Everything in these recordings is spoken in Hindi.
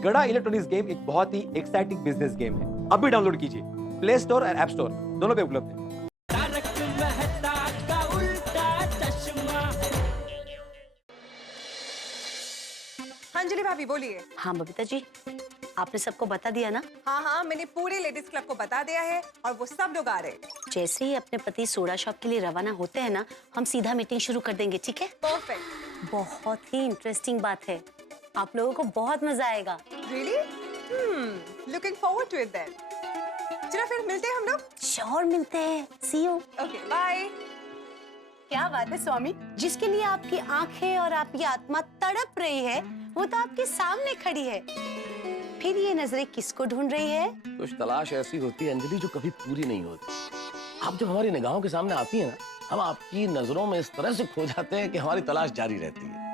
गड़ा इलेक्ट्रॉनिक्स गेम एक बहुत ही एक्साइटिंग बिजनेस गेम है। अभी डाउनलोड कीजिए, प्ले स्टोर और ऐप स्टोर दोनों पे उपलब्ध है। अंजलि भाभी बोलिए। हाँ बबीता जी, आपने सबको बता दिया ना? हाँ, मैंने पूरे लेडीज क्लब को बता दिया है और वो सब लोग आ रहे हैं। जैसे ही अपने पति सोडा शॉप के लिए रवाना होते हैं ना, हम सीधा मीटिंग शुरू कर देंगे, ठीक है? परफेक्ट। बहुत ही इंटरेस्टिंग बात है, आप लोगों को बहुत मजा आएगा। Really? Looking forward to it then. चलो फिर मिलते हैं हम लोग। श्योर, मिलते हैं। See you. Okay, bye. क्या बात है स्वामी, जिसके लिए आपकी आंखें और आपकी आत्मा तड़प रही है, वो तो आपके सामने खड़ी है। फिर ये नजरें किसको ढूंढ रही है? कुछ तलाश ऐसी होती है अंजलि जो कभी पूरी नहीं होती। आप जब हमारी निगाहों के सामने आती है ना, हम आपकी नजरों में इस तरह से खो जाते हैं कि हमारी तलाश जारी रहती है।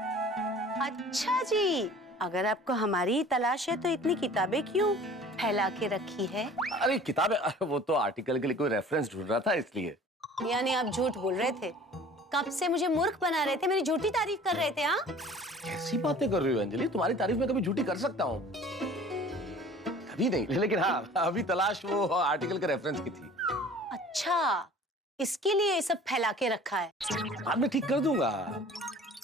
अच्छा जी, अगर आपको हमारी तलाश है तो इतनी किताबें क्यों फैला के रखी है? अरे किताबें, वो तो आर्टिकल के लिए कोई रेफरेंस ढूंढ रहा था इसलिए। यानी आप झूठ बोल रहे थे? कब से मुझे मूर्ख बना रहे थे, मेरी झूठी तारीफ कर रहे थे। हाँ, कैसी बातें कर रही हो अंजलि, तुम्हारी तारीफ में कभी झूठी कर सकता हूँ? कभी नहीं, लेकिन हाँ, अभी तलाश वो आर्टिकल के रेफरेंस की थी। अच्छा, इसके लिए ये सब फैला के रखा है। बाद में ठीक कर दूंगा।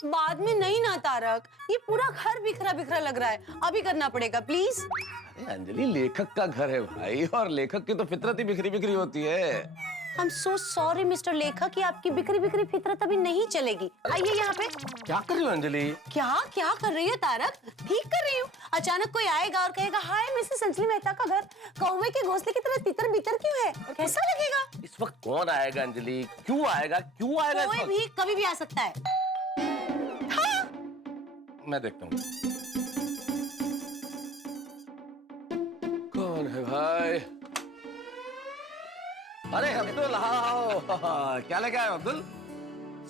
बाद में नहीं ना तारक, ये पूरा घर बिखरा बिखरा लग रहा है, अभी करना पड़ेगा प्लीज। अरे अंजलि, लेखक का घर है भाई, और लेखक की तो फितरत ही बिखरी बिखरी होती है। I'm so sorry मिस्टर लेखक कि आपकी बिखरी बिखरी फितरत अभी नहीं चलेगी। आइए यहाँ पे। क्या कर रही हो अंजलि? क्या क्या कर रही है तारक? ठीक कर रही हूँ। अचानक कोई आएगा और कहेगा, हाय मिसेस अंजलि मेहता का घर कौवे के घोंसले की तरह तितर बितर क्यों है? कैसा लगेगा? इस वक्त कौन आएगा अंजलि? क्यों आएगा? क्यों आएगा? कोई भी कभी भी आ सकता है। हाँ? मैं देखता हूँ कौन है भाई। अरे अब्दुल, आओ। क्या लेके आए हो अब्दुल?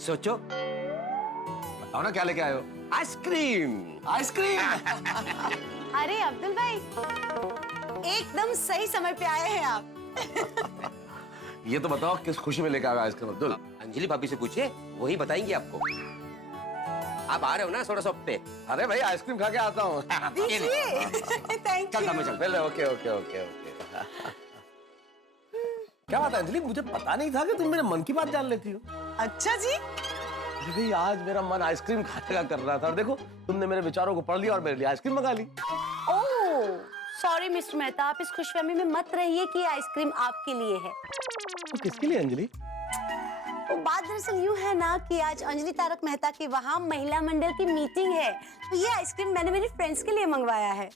सोचो, बताओ ना क्या लेके आए हो? आइसक्रीम। आइसक्रीम। अरे अब्दुल भाई, एकदम सही समय पे आए हैं आप। ये तो बताओ किस खुशी में लेके आए हो आइसक्रीम अब्दुल? अंजलि भाभी से पूछिए, वही बताएंगे आपको। आप आ रहे हो ना सोडा शॉप पे? अरे भाई, आइसक्रीम खा के आता हूँ। थैंक चल मैं चल। पहले ओके ओके ओके ओके। क्या बात है अंजलि, मुझे पता नहीं था कि तुम मेरे मन की बात जान लेती हो। अच्छा जी। अरे भाई, आज मेरा मन आइसक्रीम खाने का कर रहा था और देखो तुमने मेरे विचारों को पढ़ लिया और मेरे लिए आइसक्रीम मंगा ली। ओह सॉरी मिस्टर मेहता, आप इस खुशफहमी में मत रहिए कि आइसक्रीम आपके लिए है। तो किसके लिए अंजलि? वो बात दरअसल यूँ है ना कि आज अंजलि तारक मेहता के वहाँ महिला मंडल की मीटिंग है, तो ये आइसक्रीम मैंने मेरी फ्रेंड्स के लिए मंगवाया है।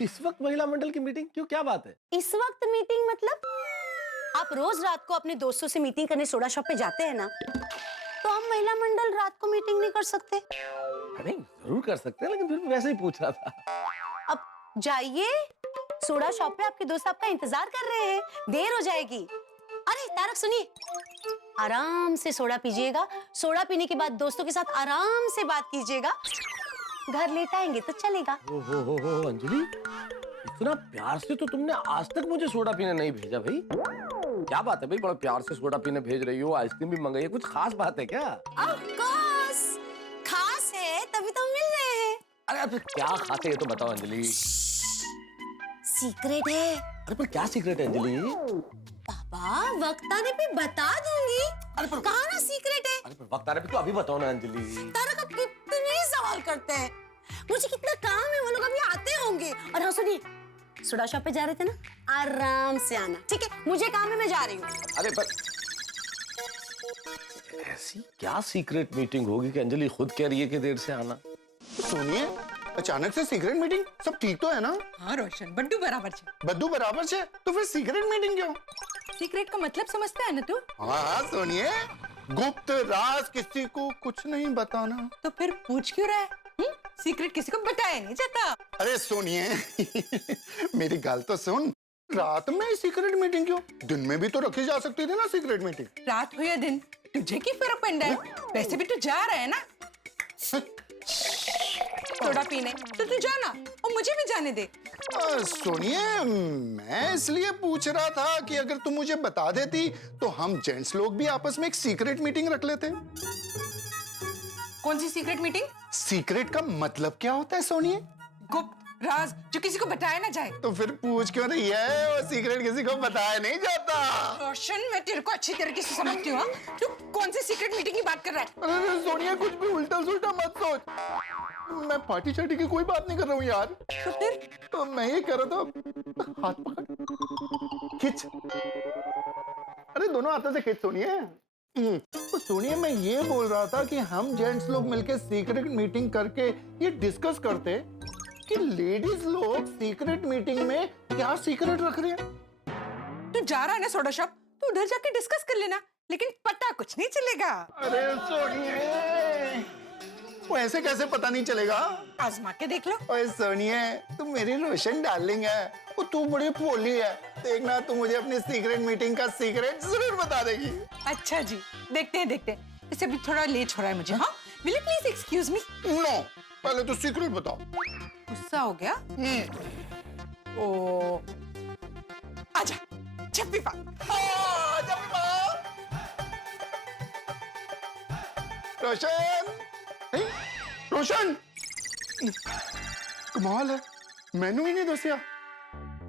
इस वक्त महिला मंडल की मीटिंग क्यों, क्या बात है? इस वक्त मीटिंग मतलब? आप रोज रात को अपने दोस्तों से मीटिंग करने सोडा शॉप पे जाते हैं ना, तो हम महिला मंडल रात को मीटिंग नहीं कर सकते? नहीं, जरूर कर सकते हैं, लेकिन फिर वैसे ही पूछ रहा था। अब जाइए, सोडा शॉप पे आपके दोस्त आपका इंतजार कर रहे हैं, देर हो जाएगी। अरे तारक सुनिए, आराम से सोडा पीजिएगा, सोडा पीने के बाद दोस्तों के साथ आराम से बात कीजिएगा, घर लेट आएंगे तो चलेगा। हो अंजलि, इतना प्यार से तो तुमने आज तक मुझे सोडा पीने नहीं भेजा भाई। क्या बात है भाई, बड़ा प्यार से सोडा पीने भेज रही हो, आइसक्रीम भी मंगाई है, कुछ खास बात है क्या? Of course, खास है तभी तो मिल रहे हैं। अरे अब क्या खाते हैं तो बताओ अंजलि। सीक्रेट है। अरे पर क्या सीक्रेट है अंजलि? पापा वक्त आने पे बता दूंगी। अरे पर कहा ना सीक्रेट है। अरे पर वक्त आ रहा है तो अभी बताओ ना अंजलि। तारक अब कितने सवाल करते हैं, मुझे कितना काम है, वो लोग अभी आते होंगे। और हाँ सुनिए, सोडा शॉप पे जा रहे थे ना, आराम से आना, ठीक है? मुझे काम है, मैं जा रही हूँ। अरे पर ऐसी क्या सीक्रेट मीटिंग होगी कि अंजलि खुद कह रही है कि देर से आना? सुनिए, अचानक से सीक्रेट मीटिंग, सब ठीक तो है ना? हाँ रोशन, बड्डू बराबर छे। बद्दू बराबर से, तो फिर सीक्रेट मीटिंग क्यों? सीक्रेट का मतलब समझता है ना तू? हाँ सुनिए, गुप्त राज किसी को कुछ नहीं बताना। तो फिर पूछ क्यों रहा है? सीक्रेट किसी को बताया नहीं जाता। अरे सुनिए, मेरी गल तो सुन, रात में सीक्रेट मीटिंग क्यों? दिन में भी तो रखी जा सकती थी ना सीक्रेट मीटिंग। रात हो या दिन, तुझे की फर्क पड़ता है? वैसे भी तू जा रहा है ना सोडा पीने, तो तू जाना और मुझे भी जाने दे। सुनिए, मैं इसलिए पूछ रहा था कि अगर तुम मुझे बता देती तो हम जेंट्स लोग भी आपस में एक सीक्रेट मीटिंग रख लेते। कौन सी सीक्रेट मीटिंग? सीक्रेट का मतलब क्या होता है सोनिए? गुप्त राज जो किसी को बताया ना जाए। तो फिर पूछ क्यों रही है? वो सीक्रेट किसी को बताया नहीं जाता। रोशन, मैं तेरे को अच्छी तरीके से समझती हूँ। तू कौन सी सीक्रेट मीटिंग की बात कर रहा है? अरे सोनिया, कुछ भी उल्टा सुल्टा मत सोच। मैं पार्टी शार्टी की कोई बात नहीं कर रहा हूँ यार। तो फिर तो मैं ये कर रहा था, हाथ पकड़, खींच। अरे दोनों हाथों से खींच सोनिया। तो सोनिया, मैं ये बोल रहा था कि हम जेंट्स लोग मिलकर सीक्रेट मीटिंग करके ये डिस्कस करते कि लेडीज लोग सीक्रेट मीटिंग में क्या सीक्रेट रख रहे हैं। तू जा रहा है ना सोडा शॉप, तू उधर जाके डिस्कस कर लेना, लेकिन पता कुछ नहीं चलेगा। अरे सोनिया, वो ऐसे कैसे पता नहीं चलेगा? आजमा के देख लो। ओए सोनिया, तू मेरी रोशन डार्लिंग है, वो तू बड़ी भोली है। देखना, तू मुझे अपनी सीक्रेट मीटिंग का सीक्रेट जरूर बता देगी। अच्छा जी, देखते हैं देखते हैं। इसे अभी थोड़ा लेट हो रहा है मुझे। हाँ, will you please excuse me? No, पहले तो सीक्रेट बताओ। गुस्सा हो गया? ओ, आजा, छप्पी पा। रोशन, नहीं, रोशन, कमाल है, मैनू ही नहीं दसिया।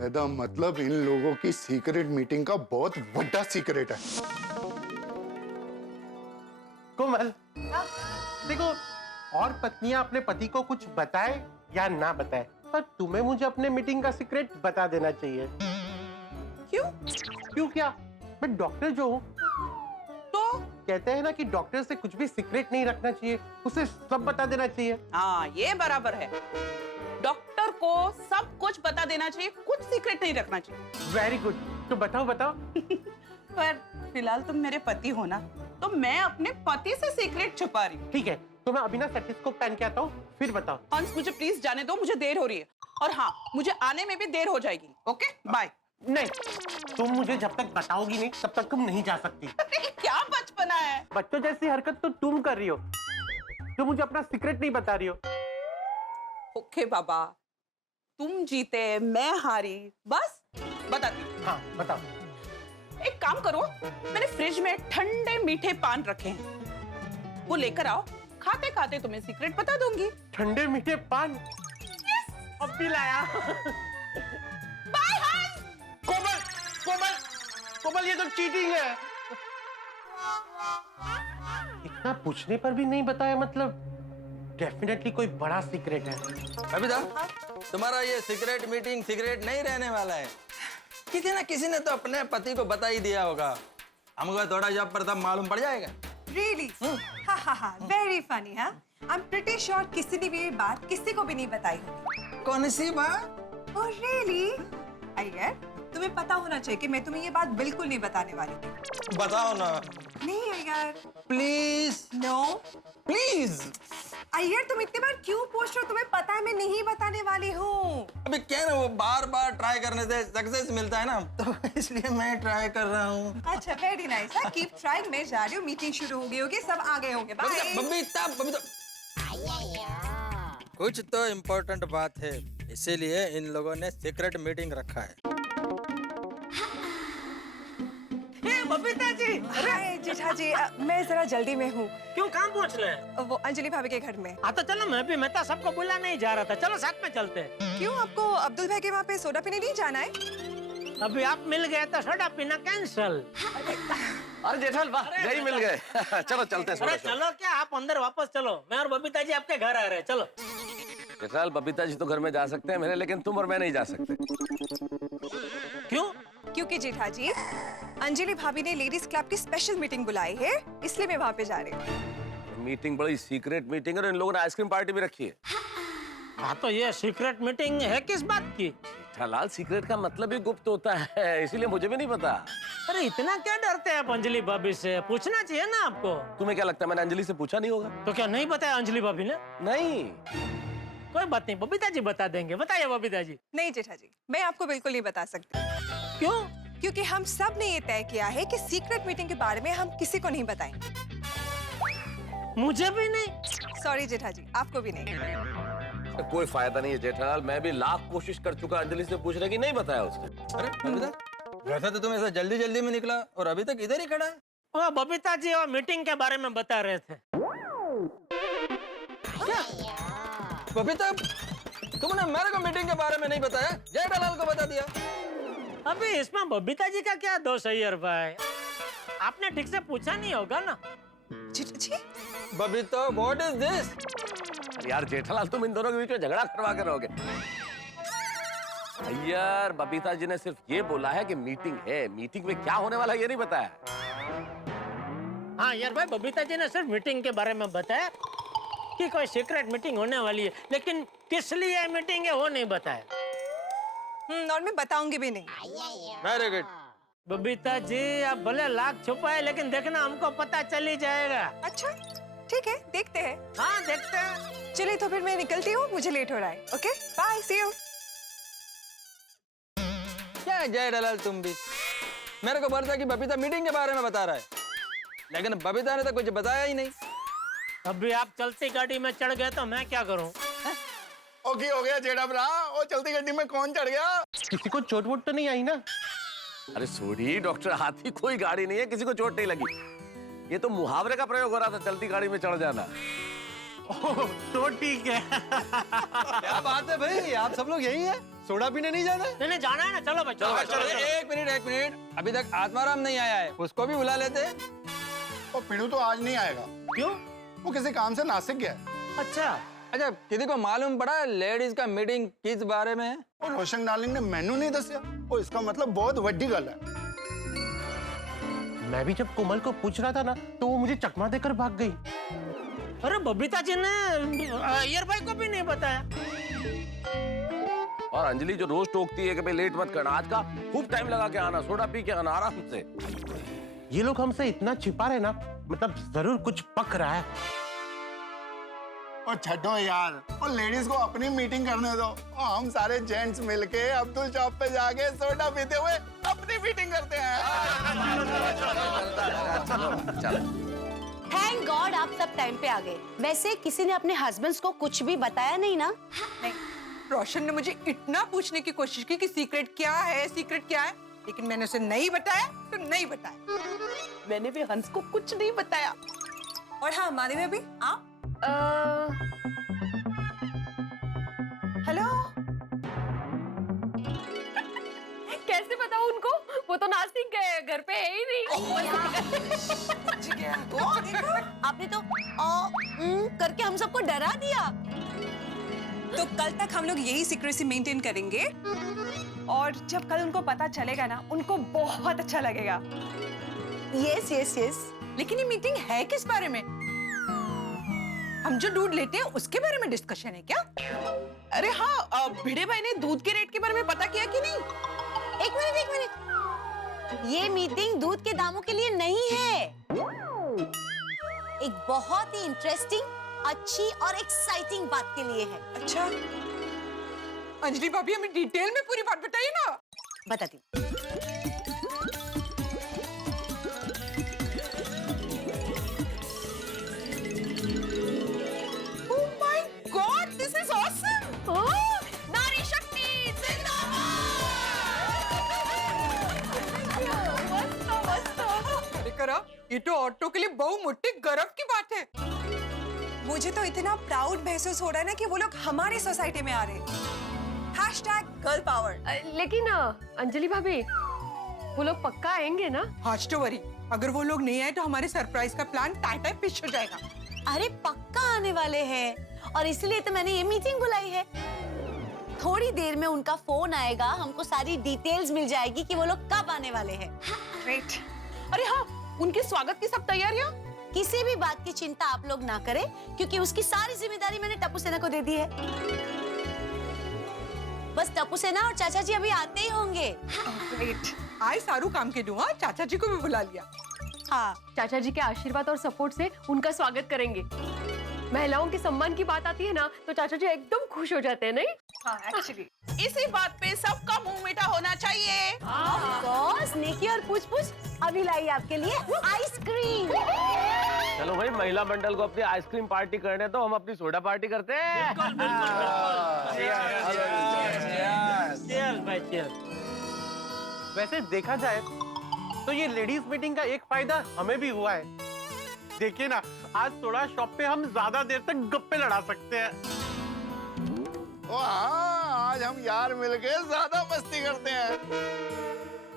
ਇਹਦਾ मतलब इन लोगों की सीक्रेट मीटिंग का बहुत बड़ा सीक्रेट है। कोमल, देखो, और पत्नियां अपने पति को कुछ बताए या ना बताए, पर तुम्हें मुझे अपने मीटिंग का सीक्रेट बता देना चाहिए। क्यों? क्यों क्या? मैं डॉक्टर जो हूँ, तो कहते हैं ना कि डॉक्टर से कुछ भी सीक्रेट नहीं रखना चाहिए, उसे सब बता देना चाहिए। हाँ, ये बराबर है। डॉक्टर को सब कुछ बता देना चाहिए, कुछ सीक्रेट नहीं रखना चाहिए। वेरी गुड, तो बताओ बताओ। पर फिलहाल तुम मेरे पति हो ना, तो मैं अपने पति से सीक्रेट छुपा रही हूँ। ठीक है, तो मैं अभी ना स्टेथोस्कोप पहन के आता हूँ, फिर बताओ। हंस, मुझे प्लीज जाने दो, मुझे देर हो रही है। और हाँ, मुझे आने में भी देर हो जाएगी। Okay, bye. नहीं, तुम मुझे जब तक बताओगी नहीं, तब तक तुम नहीं जा सकती। क्या बचपना है। बच्चों जैसी हरकत तो तुम कर रही हो, जो मुझे अपना सीक्रेट नहीं बता रही हो। ओके बाबा, तुम जीते, मैं हारी, बस बताती हूँ। हाँ, बताओ। एक काम करो, मैंने फ्रिज में ठंडे मीठे पान रखे हैं, वो लेकर आओ, खाते खाते तुम्हें सीक्रेट बता दूंगी। ठंडे मीठे पान? अब भी लाया। बाय हंस। कोमल, कोमल, कोमल, ये तो चीटिंग है। इतना पूछने पर भी नहीं बताया, मतलब डेफिनेटली कोई बड़ा सीक्रेट है। बबीता, तुम्हारा ये सीक्रेट मीटिंग सीक्रेट नहीं रहने वाला है। किसी ना किसी ने तो अपने पति को बता ही दिया होगा। हमको थोड़ा जब पर तब मालूम पड़ जाएगा। Really? हा हा हा, very funny, हाँ? I'm pretty sure किसी ने भी ये बात किसी को भी नहीं बताई होगी। कौन सी बात? Oh really? अय्यर, तुम्हें पता होना चाहिए कि मैं तुम्हें ये बात बिल्कुल नहीं बताने वाली थी। बताओ ना नहीं Iyer. Please. No. Please. Iyer, तुम इतनी बार क्यों पूछ रहे हो? तुम्हें पता है मैं नहीं बताने वाली हूँ। अभी क्या ना, वो बार बार ट्राई करने से सक्सेस मिलता है ना, तो इसलिए मैं ट्राई कर रहा हूँ। अच्छा, वेरी नाइस। Keep trying. मैं जा रही हूँ, मीटिंग शुरू हो गई होगी, सब आ गए होंगे। बाय। बबीता, बबीता, कुछ तो इम्पोर्टेंट बात है, इसीलिए इन लोगों ने सीक्रेट मीटिंग रखा है। बबीता जी। अरे जेठा जी, मैं जरा जल्दी में हूँ। क्यों, कहाँ पहुँच रहे हैं? वो अंजलि भाभी के घर में। हाँ तो चलो, मैं तो सबको बुला नहीं जा रहा था, चलो साथ में चलते हैं। क्यों, आपको अब्दुल भाई के वहाँ पे सोडा पीने नहीं जाना है? अभी आप मिल गए तो सोडा पीना कैंसल। अरे जेठाल, वाह, यही मिल गए। चलो चलते हैं। अरे चलो क्या, आप अंदर वापस चलो, मैं और बबीता जी आपके घर आ रहे हैं, चलो। जेठाल, बबीता जी तो घर में जा सकते हैं मेरे, लेकिन तुम और मैं नहीं जा सकते। क्यों? क्योंकि जेठा जी, अंजलि भाभी ने लेडीज क्लब की स्पेशल मीटिंग बुलाई है, इसलिए मैं वहाँ पे जा रही हूँ। मीटिंग बड़ी सीक्रेट मीटिंग है, और इन लोगों ने आइसक्रीम पार्टी भी रखी है। हाँ तो ये सीक्रेट मीटिंग है किस बात की? जेठालाल, सीक्रेट का मतलब ही गुप्त होता है, इसीलिए मुझे भी नहीं पता। अरे इतना क्या डरते हैं आप अंजलि भाभी से? पूछना चाहिए ना आपको। तुम्हें क्या लगता है मैंने अंजलि से पूछा नहीं होगा? तो क्या नहीं बताया अंजलि भाभी ने? नहीं। कोई बात नहीं, बबीता जी बता देंगे। बताइए बबीता जी। नहीं जेठा जी, मैं आपको बिल्कुल नहीं बता सकती। क्यों? क्योंकि हम सब ने ये तय किया है कि सीक्रेट मीटिंग के बारे में हम किसी को नहीं बताएंगे। मुझे भी नहीं? सॉरी जेठा जी, आपको भी नहीं। कोई फायदा नहीं है जेठालाल, मैं भी लाख कोशिश कर चुका अंजलि से पूछने की, नहीं बताया उसने। अरे बबीता, वैसे तो तुम ऐसा जल्दी जल्दी में निकला और अभी तक इधर ही खड़ा है। वो बबीता जी वो मीटिंग के बारे में बता रहे थे। बबीता, तुमने मेरे को मीटिंग के बारे में नहीं बताया, जेठालाल को बता दिया। अभी इसमें बबीता जी का क्या दोष है यार भाई? आपने ठीक से पूछा नहीं होगा ना। जी बबीता, व्हाट इज दिस? यार जेठालाल, तुम इन दोनों के बीच में झगड़ा करवा के रहोगे। यार बबीता जी ने सिर्फ ये बोला है कि मीटिंग है, मीटिंग में क्या होने वाला है ये नहीं बताया। हाँ यार भाई, बबीता जी ने सिर्फ मीटिंग के बारे में बताया कि कोई सीक्रेट मीटिंग होने वाली है, लेकिन किस लिए मीटिंग है वो नहीं बताया। और मैं बताऊंगी भी नहीं। Very good. बबीता जी, आप भले लाख छुपाए लेकिन देखना हमको पता चल ही जाएगा। अच्छा ठीक है, देखते हैं। हाँ देखते हैं। चलिए तो फिर मैं निकलती हूँ, मुझे लेट हो रहा है। Okay bye, see you. क्या है जेठालाल, तुम भी मेरे को बोलता कि बबीता मीटिंग के बारे में बता रहा है, लेकिन बबीता ने तो कुछ बताया ही नहीं। अभी आप चलती गाड़ी में चढ़ गए तो मैं क्या करूं? ओके हो गया जेठा भरा, वो चलती गड्डी में कौन चढ़ गया? किसी को चोट वोट तो नहीं आई ना? अरे सोडी, डॉक्टर हाथी कोई गाड़ी नहीं है, किसी को चोट नहीं लगी। ये तो मुहावरे का प्रयोग हो रहा था, चलती गाड़ी में चढ़ जाना। ओह, तो ठीक है। क्या बात है भाई, आप सब लोग यही है? सोडा पीने नहीं जाना? नहीं जाना है ना, चलो भाई चलो। एक मिनट, अभी तक आत्माराम नहीं आया है, उसको भी बुला लेते। और पिणु तो आज नहीं आएगा। क्यों? वो किसी काम से नासिक गया है। अच्छा, किसी को मालूम पड़ा लेडीज का मीटिंग किस बारे में है? और रोशन डार्लिंग ने मैनू नहीं दसिया। और इसका मतलब बहुत बड़ी गल है। मैं भी जब कोमल को पूछ रहा था ना, तो वो मुझे चकमा देकर भाग गई। अरे बबीता जी ने अय्यर भाई को भी नहीं बताया। और अंजलि जो रोज टोकती है कि भाई लेट मत करना, आज का खूब टाइम लगा के आना, सोडा पी के आना आराम से। ये लोग हमसे इतना छिपा रहे ना, मतलब जरूर कुछ पक रहा है। और छठो यार, और लेडीज को अपनी मीटिंग करने दो। और हम सारे जेंट्स मिलके अब्दुल शॉप पे जाके सोडा पीते हुए अपनी मीटिंग करते हैं। थैंक गॉड आप सब टाइम पे आ गए। वैसे किसी ने अपने हस्बैंड्स को कुछ भी बताया नहीं ना? नहीं, रोशन ने मुझे इतना पूछने की कोशिश की कि सीक्रेट क्या है, सीक्रेट क्या है, लेकिन मैंने उसे नहीं बताया तो नहीं बताया। मैंने भी हंस को कुछ नहीं बताया। और हाँ माधवी भी, आप हेलो। कैसे बताऊं उनको? वो तो नासिक गए, घर पे है ही नहीं। आपने तो करके हम सबको डरा दिया। तो कल तक हम लोग यही सीक्रेसी मेंटेन करेंगे, और जब कल उनको पता चलेगा ना, उनको बहुत अच्छा लगेगा। Yes yes yes. लेकिन ये मीटिंग है किस बारे में? हम जो दूध लेते हैं उसके बारे में डिस्कशन है क्या? अरे हाँ, भिड़े भाई ने दूध के रेट के बारे में पता किया कि नहीं? एक मिनट, ये मीटिंग दूध के दामों के लिए नहीं है। एक बहुत ही इंटरेस्टिंग, अच्छी और एक्साइटिंग बात के लिए है। अच्छा अंजलि भाभी, हमें डिटेल में पूरी बात बताइए ना। बताती हूँ। Oh my God, this is awesome! नारी शक्ति करा, ये तो औरतों के लिए बहुत मोटी गर्व की बात है। मुझे तो इतना प्राउड महसूस हो रहा है ना कि वो लोग हमारी सोसाइटी में आ रहे हैं। #Girl power. लेकिन अंजलि भाभी, वो लोग पक्का आएंगे ना? हाँ तो वरी, अगर वो लोग नहीं आए तो हमारे सरप्राइज का प्लान टाटा फिश हो जाएगा। अरे पक्का आने वाले हैं, और इसलिए तो मैंने ये मीटिंग बुलाई है। थोड़ी देर में उनका फोन आएगा, हमको सारी डिटेल्स मिल जाएगी कि वो लोग कब आने वाले हैं। ग्रेट। अरे हाँ, उनके स्वागत की सब तैयारियां? किसी भी बात की चिंता आप लोग ना करें, क्योंकि उसकी सारी जिम्मेदारी मैंने टप्पू सेना को दे दी है। बस टप्पू सेना और चाचा जी अभी आते ही होंगे। ग्रेट। आज सारू काम के दूँ, चाचा जी को भी बुला लिया। हाँ, चाचा जी के आशीर्वाद और सपोर्ट से उनका स्वागत करेंगे। महिलाओं के सम्मान की बात आती है ना, तो चाचा जी एकदम खुश हो जाते हैं, नहीं? हाँ एक्चुअली इसी बात पे सबका मुंह मीठा होना चाहिए। ऑफ कोर्स, नेकी और पूछ-पूछ अभी लाई आपके लिए आइसक्रीम। चलो भाई, महिला मंडल को अपनी आइसक्रीम पार्टी करने तो हम अपनी सोडा पार्टी करते हैं। चीयर्स भाई, चीयर्स। वैसे देखा जाए तो ये लेडीज मीटिंग का एक फायदा हमें भी हुआ है। देखिए ना, आज सोडा शॉप पे हम ज्यादा देर तक गप्पे लड़ा सकते हैं। ओ हाँ, आज हम यार मिलके ज्यादा मस्ती करते हैं।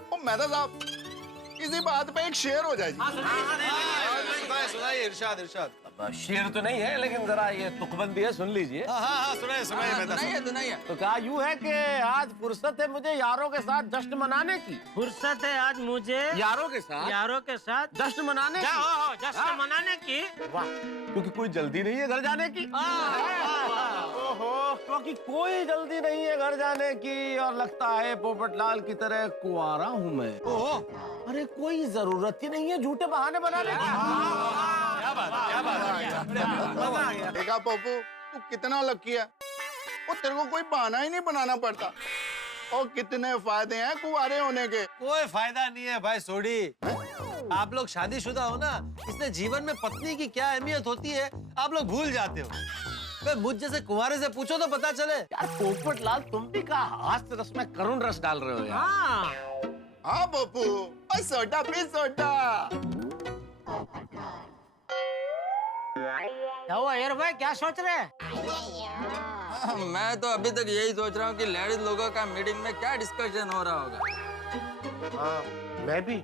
ओ मेहता साहब, इसी बात पे एक शेर हो जाए जी। सुनाइए इरशाद इरशाद। अब शेर तो नहीं है, लेकिन जरा ये तुकबंदी है, सुन लीजिए। हाँ, सुनाइए सुनाइए। तो कहा यूं है कि आज फुर्सत है मुझे यारों के साथ जश्न मनाने की। फुर्सत है आज मुझे यारों के साथ जश्न मनाने की। हो जश्न मनाने की। वाह, क्योंकि कोई जल्दी नहीं है घर जाने की। ओहो, क्योंकि कोई जल्दी नहीं है घर जाने की और लगता है पोपटलाल की तरह कुंवारा हूँ मैं। अरे कोई जरूरत ही नहीं है झूठे बहाने बनाने की। देखा पप्पू, तू कितना लकी है। वो तेरे को कोई बहाना ही नहीं बनाना पड़ता। और कितने फायदे हैं कुंवारे होने के। कोई फायदा नहीं है भाई सोडी। आप लोग शादीशुदा हो ना, इसलिए जीवन में पत्नी की क्या अहमियत होती है आप लोग भूल जाते हो। मुझ जैसे कुंवारे से पूछो तो पता चले। यार पोपटलाल, तुम भी कहा हास्य रस में करुण रस डाल रहे हो यार। हाँ पप्पू, और सोडा प्लीज सोडा। क्या हुआ यार भाई, क्या सोच रहे हैं? मैं तो अभी तक यही सोच रहा हूँ कि लेडीज लोगों का मीटिंग में क्या डिस्कशन हो रहा होगा। हाँ, मैं भी।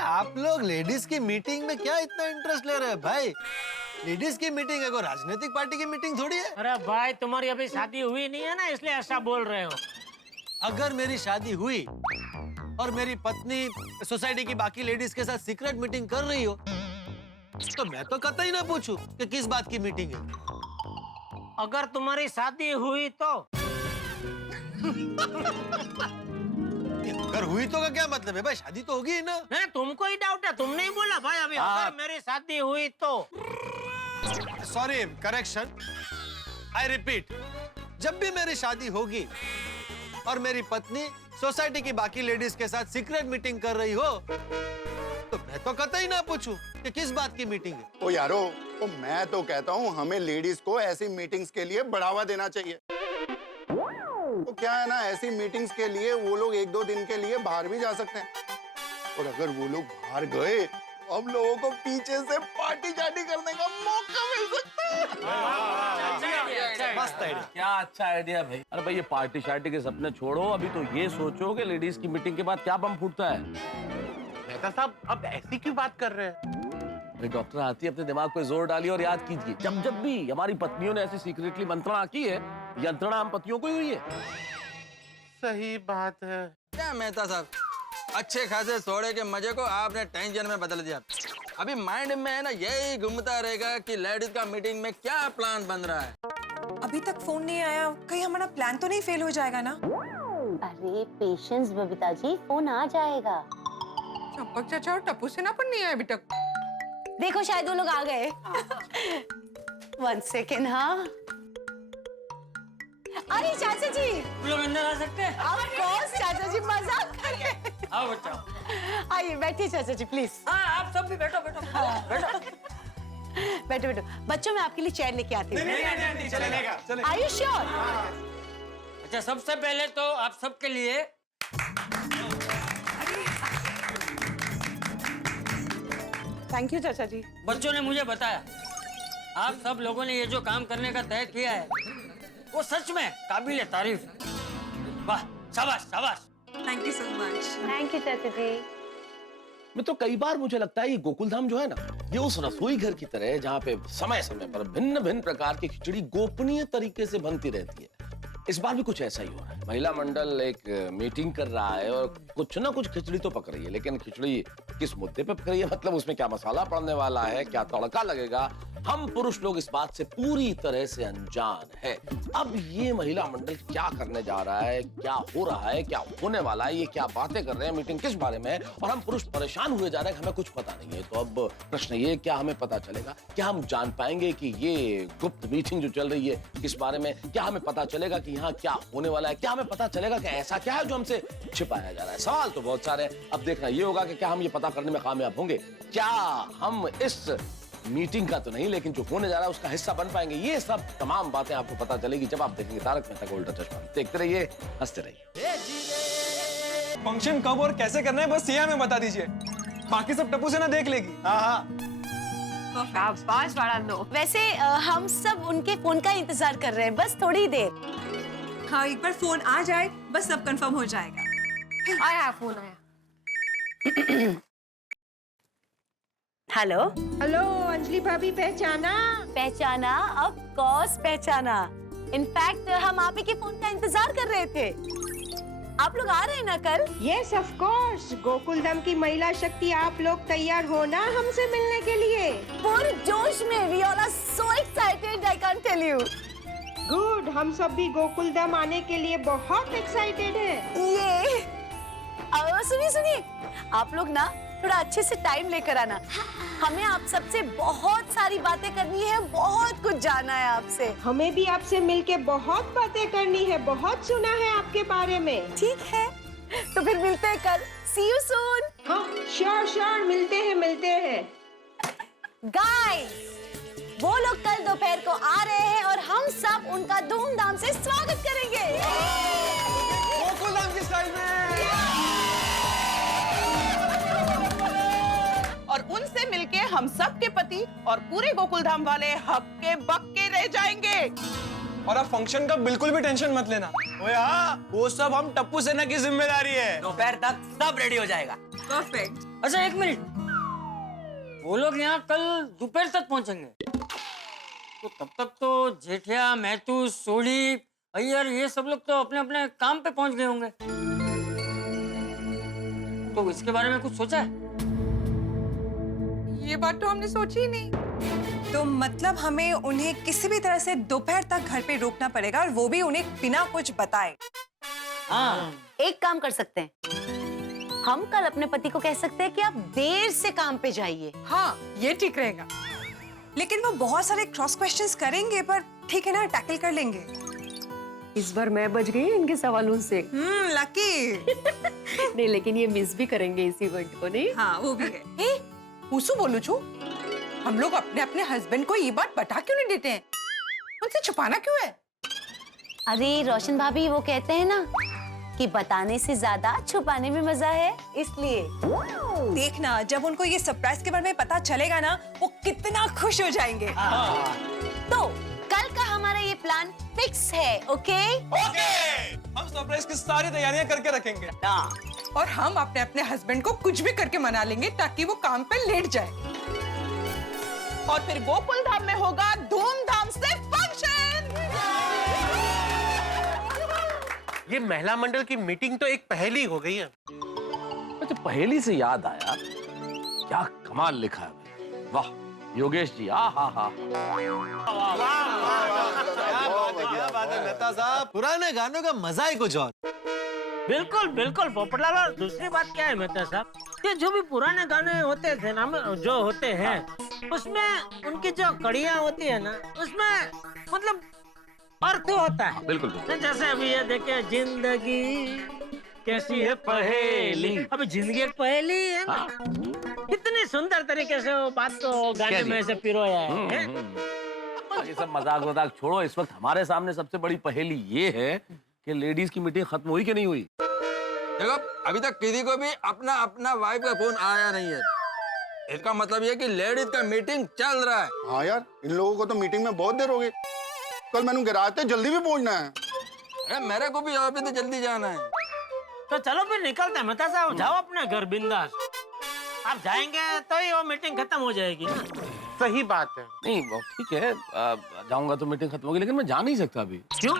आप लोग लेडीज की मीटिंग में क्या इतना इंटरेस्ट ले रहे हैं भाई? लेडीज की मीटिंग है, कोई राजनीतिक पार्टी की मीटिंग थोड़ी है। अरे भाई, तुम्हारी अभी शादी हुई नहीं है ना, इसलिए ऐसा बोल रहे हो। अगर मेरी शादी हुई और मेरी पत्नी सोसाइटी की बाकी लेडीज के साथ सीक्रेट मीटिंग कर रही हो, तो मैं तो कतई ना पूछूं कि किस बात की मीटिंग है। अगर तुम्हारी शादी हुई तो? अगर हुई तो का क्या मतलब है भाई? शादी तो होगी ही ना। नहीं, तुमको ही डाउट है, तुमने ही बोला भाई अभी। अगर मेरी शादी हुई तो? सॉरी, करेक्शन, आई रिपीट, जब भी मेरी शादी होगी और मेरी पत्नी सोसाइटी की बाकी लेडीज के साथ सीक्रेट मीटिंग कर रही हो, तो मैं तो कतई ना पूछूं कि किस बात की मीटिंग है। ओ यारो, तो मैं तो कहता हूँ हमें लेडीज को ऐसी मीटिंग्स के लिए बढ़ावा देना चाहिए। तो क्या है ना, ऐसी मीटिंग्स के लिए वो लोग 1-2 दिन के लिए बाहर भी जा सकते हैं। और अगर वो लोग बाहर गए, हम लोगों को पीछे से पार्टी चार्टी करने का मौका मिल सकता है। मस्त आइडिया। क्या अच्छा आइडिया भाई। अरे भाई, ये पार्टी शार्टी के सपने छोड़ो, अभी तो ये सोचो कि लेडीज की मीटिंग के बाद क्या बम फूटता है। मेहता साहब, अब ऐसी क्यों बात कर रहे हैं? अरे डॉक्टर आती है, अपने दिमाग पे जोर डालिए और याद कीजिए, जब जब भी हमारी पत्नियों ने ऐसी सीक्रेटली मंत्रणा की है, यंत्रणा हम पतियों को ही हुई है। सही बात है। क्या मेहता साहब, अच्छे खासे सोडे के मजे को आपने टेंशन में बदल दिया। अभी माइंड में है ना यही घूमता रहेगा कि लेडीज का मीटिंग में क्या प्लान बन रहा है। अभी तक फोन नहीं आया, कहीं हमारा प्लान तो नहीं फेल हो जाएगा ना? अरे पेशेंस बबीता जी, फोन आ जाएगा। चंपक चाचा और टप्पू से ना पर नहीं आया अभी तक। देखो शायद वो लोग आ गए। 1 सेकेंड। हाँ, अरे चाचा जी, लोग अंदर आ सकते हैं? ऑफ कोर्स चाचा जी, मजाक कर रहे हैं। आओ बच्चा। आइए बैठिए चाचा जी प्लीज। हाँ, आप सब भी बैठो बैठो बैठो। बैठो बैठो। बच्चों, मैं आपके लिए चेयर लेके आती हूँ। चलेगा। Are you sure? अच्छा, सबसे पहले तो आप सबके लिए थैंक यू चाचा जी। बच्चों ने मुझे बताया, आप सब लोगों ने ये जो काम करने का तय किया है, वो सच में काबिल तारीफ है। वाह, शाबाश शाबाश। Thank you so much. Thank you चाचा जी। मैं तो कई बार मुझे लगता है ये गोकुलधाम जो है ना, ये उस रसोई घर की तरह है जहाँ पे समय समय पर भिन्न भिन्न प्रकार की खिचड़ी गोपनीय तरीके से बनती रहती है। इस बार भी कुछ ऐसा ही हो रहा है। महिला मंडल एक मीटिंग कर रहा है और कुछ ना कुछ खिचड़ी तो पक रही है, लेकिन खिचड़ी किस मुद्दे पे पक रही है, मतलब उसमें क्या मसाला पड़ने वाला है, क्या तड़का लगेगा, हम पुरुष लोग इस बात से पूरी तरह से अनजान है। अब ये महिला मंडल क्या करने जा रहा है, क्या हो रहा है, क्या होने वाला है, ये क्या बातें कर रहे हैं, मीटिंग किस बारे में है, और हम पुरुष परेशान हुए जा रहे हैं कि हमें कुछ पता नहीं है। तो अब प्रश्न ये, क्या हमें पता चलेगा, क्या हम जान पाएंगे कि ये गुप्त मीटिंग जो चल रही है किस बारे में, क्या हमें पता चलेगा कि यहाँ क्या होने वाला है, क्या हमें पता चलेगा कि ऐसा क्या है जो हमसे छिपाया जा रहा है। सवाल तो बहुत सारे हैं। अब देखना ये होगा कि क्या हम ये पता करने में कामयाब होंगे, क्या हम इस मीटिंग का तो नहीं लेकिन जो होने जा रहा है उसका हिस्सा बन पाएंगे। ये सब तमाम बातें आपको पता चलेगी जब आप देखेंगे तारक मेहता का उल्टा चश्मा। देखते रहिए, हंसते रहिए। फंक्शन कब और कैसे करना है बस ये हमें बता दीजिए, बाकी सब टप्पू से ना देख लेगी। हाँ। शाबाश वाला नो। वैसे हम सब उनके फोन का इंतजार कर रहे हैं, बस थोड़ी देर। हाँ, एक बार फोन आ जाए बस सब कंफर्म हो जाएगा। आया फोन आया। हेलो हेलो अंजलि भाभी, पहचाना? पहचाना, ऑफ कोर्स पहचाना। इनफैक्ट हम आप ही के फोन का इंतजार कर रहे थे। आप लोग आ रहे हैं ना कल? Yes of course. गोकुलधाम की महिला शक्ति, आप लोग तैयार हो ना हमसे मिलने के लिए? पूरे जोश में। We all are so excited, I can't tell you. Good, हम सब भी गोकुलधाम आने के लिए बहुत एक्साइटेड हैं। ये सुनिए सुनिए, आप लोग ना थोड़ा अच्छे से टाइम लेकर आना। हमें आप सबसे बहुत सारी बातें करनी है, बहुत कुछ जानना है आपसे। हमें भी आपसे मिलके बहुत बातें करनी है, बहुत सुना है आपके बारे में। ठीक है, तो फिर मिलते हैं कल। सी यू सून। हाँ श्योर श्योर, मिलते हैं। गाइस, वो लोग कल दोपहर को आ रहे हैं और हम सब उनका धूमधाम से स्वागत करेंगे। गोकुलधाम की स्टाइल में। और उनसे मिलके हम सब के पति और पूरे गोकुलधाम वाले हक्के बक्के रह जाएंगे। और अब फंक्शन का बिल्कुल भी टेंशन मत लेना। ओए हाँ, वो सब हम टप्पू सेना की जिम्मेदारी है। दोपहर तक सब रेडी हो जाएगा। परफेक्ट। अच्छा एक मिनट, वो लोग यहाँ कल दोपहर तक पहुँचेंगे, तो तब तक तो जेठिया, मैथू, सोढ़ी, अय्यर ये सब लोग तो अपने अपने काम पे पहुँच गए होंगे। तो इसके बारे में कुछ सोचा है? ये बात तो हमने सोची ही नहीं। तो मतलब हमें उन्हें किसी भी तरह से दोपहर तक घर पे रोकना पड़ेगा, और वो भी उन्हें बिना कुछ बताए। हाँ, एक काम कर सकते हैं, हम कल अपने पति को कह सकते हैं कि आप देर से काम पे जाइए। हाँ ये ठीक रहेगा। लेकिन वो बहुत सारे क्रॉस क्वेश्चंस करेंगे, पर ठीक है ना, टैकल कर लेंगे। इस बार मैं बच गई इनके सवालों से। लकी। नहीं, लेकिन ये मिस भी करेंगे इस इवेंट को, नहीं? हाँ वो भी है। उसू बोलू छू, हम लोग अपने अपने हस्बैंड को ये बात बता क्यों नहीं देते हैं? उनसे छुपाना क्यों है? अरे रोशन भाभी, वो कहते हैं ना कि बताने से ज्यादा छुपाने में मजा है, इसलिए। देखना, जब उनको ये सरप्राइज के बारे में पता चलेगा ना, वो कितना खुश हो जाएंगे। तो कल का हमारा ये प्लान फिक्स है, ओके? हम सरप्राइज की सारी तैयारियां करके रखेंगे। और हम अपने अपने हस्बैंड को कुछ भी करके मना लेंगे ताकि वो काम पे लेट जाए। और फिर गोकुलधाम में होगा धूमधाम से फंक्शन। ये महिला मंडल की मीटिंग तो एक पहेली हो गई है। अच्छा, पहेली से याद आया, क्या कमाल लिखा है। वाह योगेश जी, हा। क्या बात है मेहता साहब, पुराने गानों का मजा ही कुछ और। बिल्कुल बिल्कुल पोपटलाल। और दूसरी बात क्या है मेहता साहब, ये जो भी पुराने गाने होते थे ना, जो होते हैं, उसमें उनकी जो कड़ियाँ होती है ना, उसमें मतलब अर्थ होता है। बिल्कुल। जैसे अभी ये देखिए, जिंदगी कैसी है पहेली, अभी जिंदगी एक पहेली है ना। कितनी सुंदर तरीके से वो बात तो गाने में से पिरोया है। ये सब मजाक छोड़ो, इस वक्त हमारे सामने सबसे बड़ी पहेली ये है कि लेडीज की मीटिंग खत्म हुई कि नहीं हुई। देखो, अभी तक किसी को भी अपना अपना वाइफ का फोन आया नहीं है। इसका मतलब ये कि लेडीज का मीटिंग चल रहा है। हाँ यार, इन लोगों को तो मीटिंग में बहुत देर हो गई। कल मैंने गिराते थे, जल्दी भी पहुंचना है। अरे मेरे को भी ऑफिस जल्दी जाना है। तो चलो फिर निकलते हैं मेहता साहब, जाओ अपने घर बिंदास। आप जाएंगे तो ही वो मीटिंग खत्म हो जाएगी ना। सही बात है। नहीं वो ठीक है, जाऊंगा तो मीटिंग खत्म होगी, लेकिन मैं जा नहीं सकता अभी। क्यों?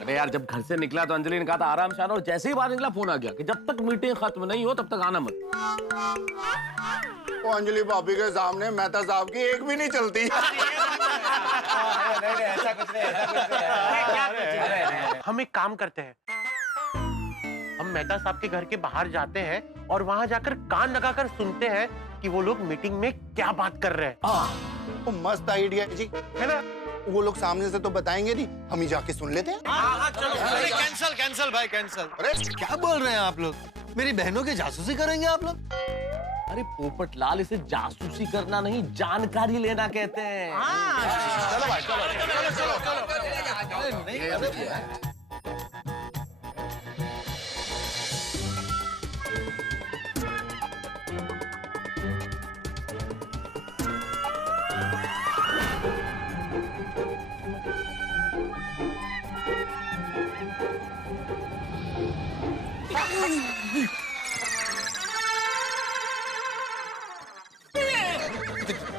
अरे यार, जब घर से निकला तो अंजलि ने कहा था आराम से आना, और जैसे ही बाहर निकला फोन आ गया कि जब तक मीटिंग खत्म नहीं हो तब तक आना मत। वो अंजलि भाभी के सामने मेहता साहब की एक भी नहीं चलती। नहीं, ऐसा कुछ नहीं। हम एक काम करते हैं, हम मेहता साहब के घर के बाहर जाते हैं और वहां जाकर कान लगाकर सुनते हैं कि वो लोग मीटिंग में क्या बात कर रहे हैं। वो मस्त आइडिया है जी, है ना? वो लोग सामने से तो बताएंगे नहीं, हम ही जाके सुन लेते हैं। अरे कैंसल भाई, कैंसल। अरे क्या बोल रहे हैं आप लोग? मेरी बहनों की जासूसी करेंगे आप लोग? अरे पोपट लाल, इसे जासूसी करना नहीं, जानकारी लेना कहते हैं। चलो भाई, चलो।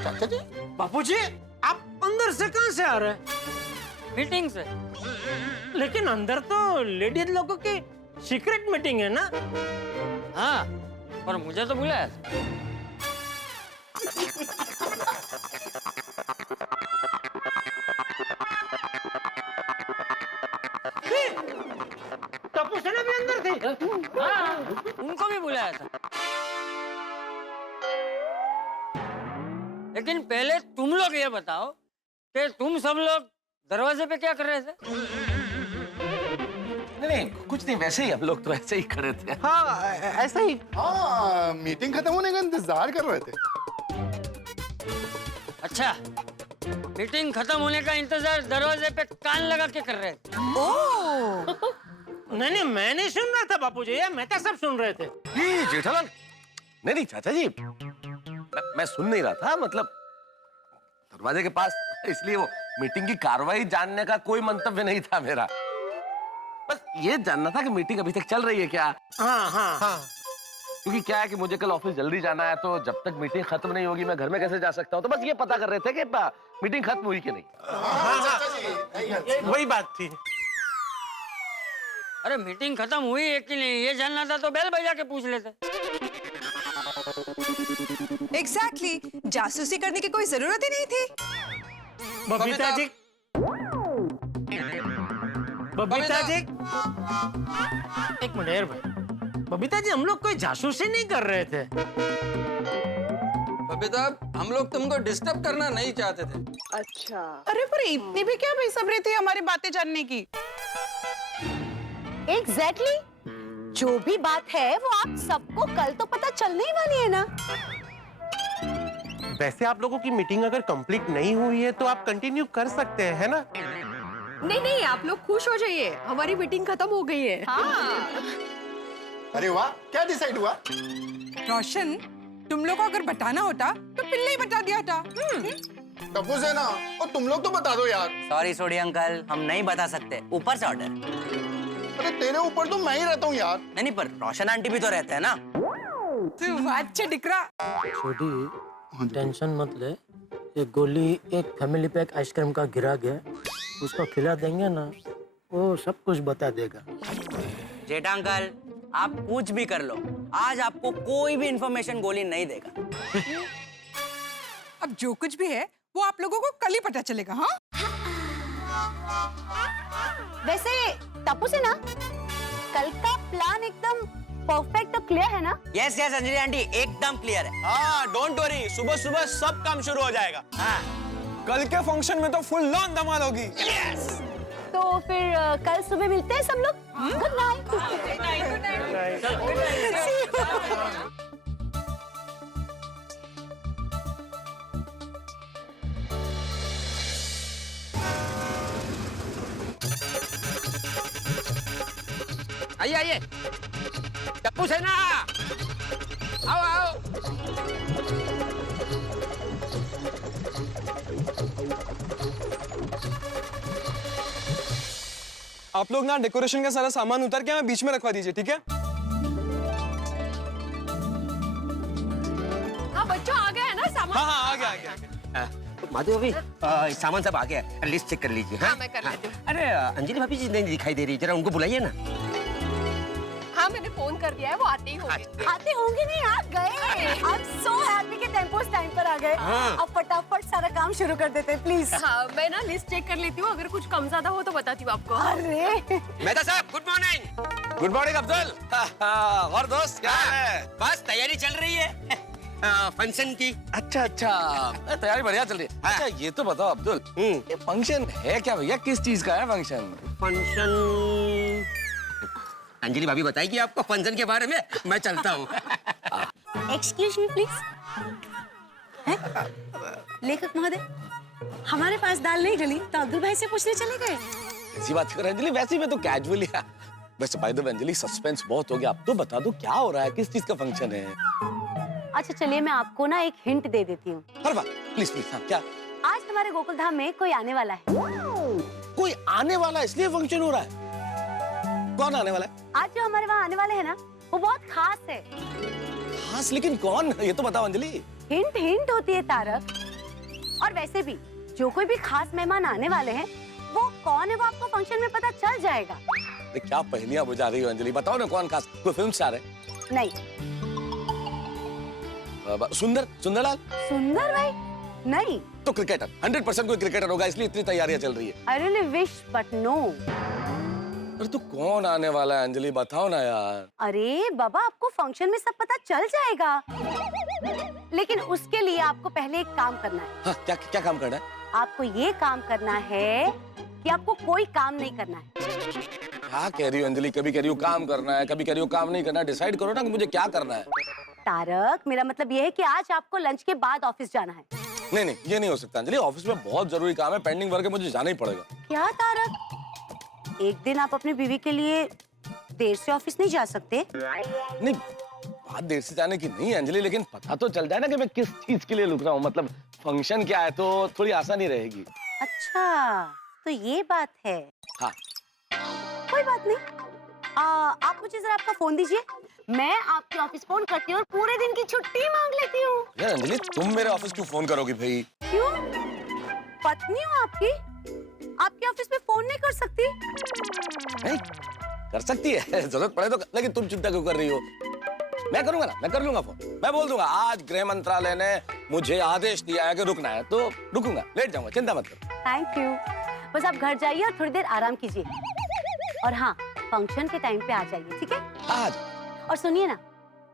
चाचा जी बापूजी, आप अंदर से कहाँ से आ रहे हैं? मीटिंग से। लेकिन अंदर तो लेडीज लोगों की सीक्रेट मीटिंग है ना? हाँ, पर मुझे तो बुलाया था। टप्पू सेना भी अंदर थी। हाँ, उनको भी बुलाया था। लेकिन पहले तुम लोग ये बताओ कि तुम सब लोग दरवाजे पे क्या कर रहे थे? नहीं, कुछ नहीं, वैसे ही हम लोग तो ऐसे ही खड़े थे। हाँ ऐसा ही। हाँ, मीटिंग खत्म होने का इंतजार कर रहे थे। अच्छा, मीटिंग खत्म होने का इंतजार दरवाजे पे कान लगा के कर रहे थे। नहीं, मैं नहीं सुन रहा था बापूजी, ये मेहता सब सुन रहे थे। नहीं जेठालाल, नहीं चाचा जी, मैं सुन नहीं रहा था, मतलब दरवाजे के पास, इसलिए वो मीटिंग की कार्रवाई जानने का कोई मंतव्य नहीं था मेरा। बस ये जानना था कि मीटिंग अभी तक चल रही है क्या। हाँ। क्योंकि क्या है कि मुझे कल ऑफिस जल्दी जाना है, तो जब तक मीटिंग खत्म नहीं होगी मैं घर में कैसे जा सकता हूँ। तो बस ये पता कर रहे थे कि मीटिंग खत्म हुई कि नहीं। वही बात थी। अरे मीटिंग खत्म हुई है कि नहीं ये जानना था तो बेल बजा के पूछ लेते। एग्जैक्टली, जासूसी करने की कोई जरूरत ही नहीं थी। बबीता जी, बबीता जी, एक मिनट भाई। बबीता जी, हम लोग कोई जासूसी नहीं कर रहे थे। बबीता, हम लोग तुमको डिस्टर्ब करना नहीं चाहते थे। अच्छा, अरे पर इतनी भी क्या बेसब्री थी हमारी बातें जानने की? एग्जैक्टली, जो भी बात है वो आप सबको कल तो पता चलने ही वाली है ना। वैसे आप लोगों की मीटिंग अगर कंप्लीट नहीं हुई है तो आप कंटिन्यू कर सकते हैं, है ना? नहीं, आप लोग खुश हो जाइए, हमारी मीटिंग खत्म हो गई है। हाँ। अरे वाह, क्या डिसाइड हुआ? रोशन, तुम लोग को अगर बताना होता तो पहले ही बता दिया था। टप्पू सेना, और तुम लोग तो बता दो यार। सॉरी सोडी अंकल, हम नहीं बता सकते, ऊपर से ऑर्डर। अरे तेरे ऊपर तो मैं ही रहता हूँ यार। नहीं, पर रोशन आंटी भी तो रहते हैं ना। तू अच्छा दिखरा। छोटी टेंशन मत ले, ये गोली एक फैमिली पैक आइसक्रीम का गिरा गया, उसको खिला देंगे ना, वो सब कुछ बता देगा। जेठा अंकल, आप कुछ भी कर लो, आज आपको कोई भी इंफॉर्मेशन गोली नहीं देगा। अब जो कुछ भी है वो आप लोगों को कल ही पता चलेगा। हाँ, वैसे टप्पू से ना, कल का प्लान एकदम परफेक्ट और क्लियर है ना? यस अंजलि आंटी, एकदम क्लियर है। हाँ, डोंट वरी, सुबह सुबह सब काम शुरू हो जाएगा। हाँ, कल के फंक्शन में तो फुल लॉन धमाल होगी। तो फिर कल सुबह मिलते हैं सब लोग। Good night. आइए, टप्पू सेना, आओ। आप लोग ना डेकोरेशन का सारा सामान उतार के हमें बीच में रखवा दीजिए, ठीक है? हाँ बच्चों, आ गया है ना सामान? हाँ, आ गया। माधव भाभी, सामान सब आ गया है, लिस्ट चेक कर लीजिए। हाँ, मैं कर लेती हूँ। अरे अंजलि भाभी जी नहीं दिखाई दे रही, जरा उनको बुलाइए ना। हाँ, मैंने फोन कर दिया है, वो आते ही होंगे। आते होंगे नहीं, आ गए। आई एम सो हैप्पी कि टेम्पोस टाइम पर आ गए। अब फटाफट सारा काम शुरू कर देते हैं, प्लीज। हाँ, मैं ना लिस्ट चेक कर लेती हूँ, अगर कुछ कम ज्यादा हो तो बताती हूँ आपको। अरे मेहता साहब, good morning. Good morning Afzal. और दोस्त क्या है? बस तैयारी चल रही है फंक्शन की। अच्छा, तैयारी बढ़िया चल रही है। अच्छा, ये तो बताओ अब्दुल, ये फंक्शन है क्या भैया? किस चीज का है फंक्शन? अंजलि भाभी बताएगी आपको फंक्शन के बारे में, मैं चलता हूँ। Excuse me please. लेखक महोदय, हमारे पास दाल नहीं गली तो अब्दुल भाई से पूछने चले गए। ऐसी बात कर अंजलि, वैसे मैं तो कैजुअली। वैसे by the way Anjali, suspense बहुत हो गया, अब तो बता दो क्या हो रहा है, किस चीज का फंक्शन है? अच्छा चलिए, मैं आपको ना एक हिंट दे देती हूँ। प्लीज, हाँ, क्या? आज हमारे गोकुल धाम में कोई आने वाला है। कोई आने वाला है, इसलिए फंक्शन हो रहा है? कौन आने वाला है? आज जो हमारे वहाँ आने वाले हैं ना, वो बहुत खास है। खास लेकिन कौन? ये तो बताओ अंजलि। हिंट हिंट होती है तारक। और वैसे भी जो कोई भी खास मेहमान आने वाले हैं वो कौन है वो आपको फंक्शन में पता चल जाएगा। क्या पहेलियां बुझा रही हो अंजलि, बताओ ना कौन खास? कोई फिल्म स्टार है? नहीं। सुंदरलाल? सुंदर भाई? नहीं। तो क्रिकेटर, 100% कोई क्रिकेटर होगा, इसलिए इतनी तैयारियां चल रही है। I really wish but no। अरे तो कौन आने वाला है अंजलि, बताओ ना यार। अरे बाबा आपको फंक्शन में सब पता चल जाएगा, लेकिन उसके लिए आपको पहले एक काम करना है। हाँ, क्या क्या काम करना है? आपको ये काम करना है कि आपको कोई काम नहीं करना है। क्या कह रही हो अंजलि? कभी कह रही हो काम करना है, कभी कह रही हो काम नहीं करना है। डिसाइड करो ना कि मुझे क्या करना है। तारक, मेरा मतलब ये है कि आज आपको लंच के बाद ऑफिस जाना है। नहीं नहीं, ये नहीं हो सकता अंजलि, ऑफिस में बहुत जरूरी काम है, पेंडिंग वर्क है, मुझे जाना ही पड़ेगा। क्या तारक, एक दिन आप अपनी बीवी के लिए देर से ऑफिस नहीं जा सकते? नहीं, बात देर से जाने की नहीं है अंजलि, लेकिन पता तो चल जाए ना कि मैं किस चीज के लिए रुक रहा हूँ। मतलब फंक्शन क्या है, तो थोड़ी आसानी रहेगी। अच्छा, तो ये बात है। हाँ। कोई बात नहीं, आप मुझे जरा आपका फोन दीजिए, मैं आपके ऑफिस फोन करती हूँ और पूरे दिन की छुट्टी मांग लेती हूँ। यार अंजलि, तुम मेरे ऑफिस क्यों फोन करोगी भाई? क्यों? पत्नी हूँ आपकी, आपके ऑफिस में फोन नहीं कर सकती? नहीं, कर सकती है जरूरत पड़े तो, लेकिन तुम चिंता क्यों कर रही हो? मैं करूंगा ना, मैं कर लूंगा फोन। मैं बोल दूंगा आज गृह मंत्रालय ने मुझे आदेश दिया है कि रुकना है, तो रुकूंगा, लेट जाऊंगा, चिंता मत करो। Thank you. बस आप घर जाइए और थोड़ी देर आराम कीजिए, और हाँ, फंक्शन के टाइम पे आ जाइए, ठीक है? आज। और सुनिए ना,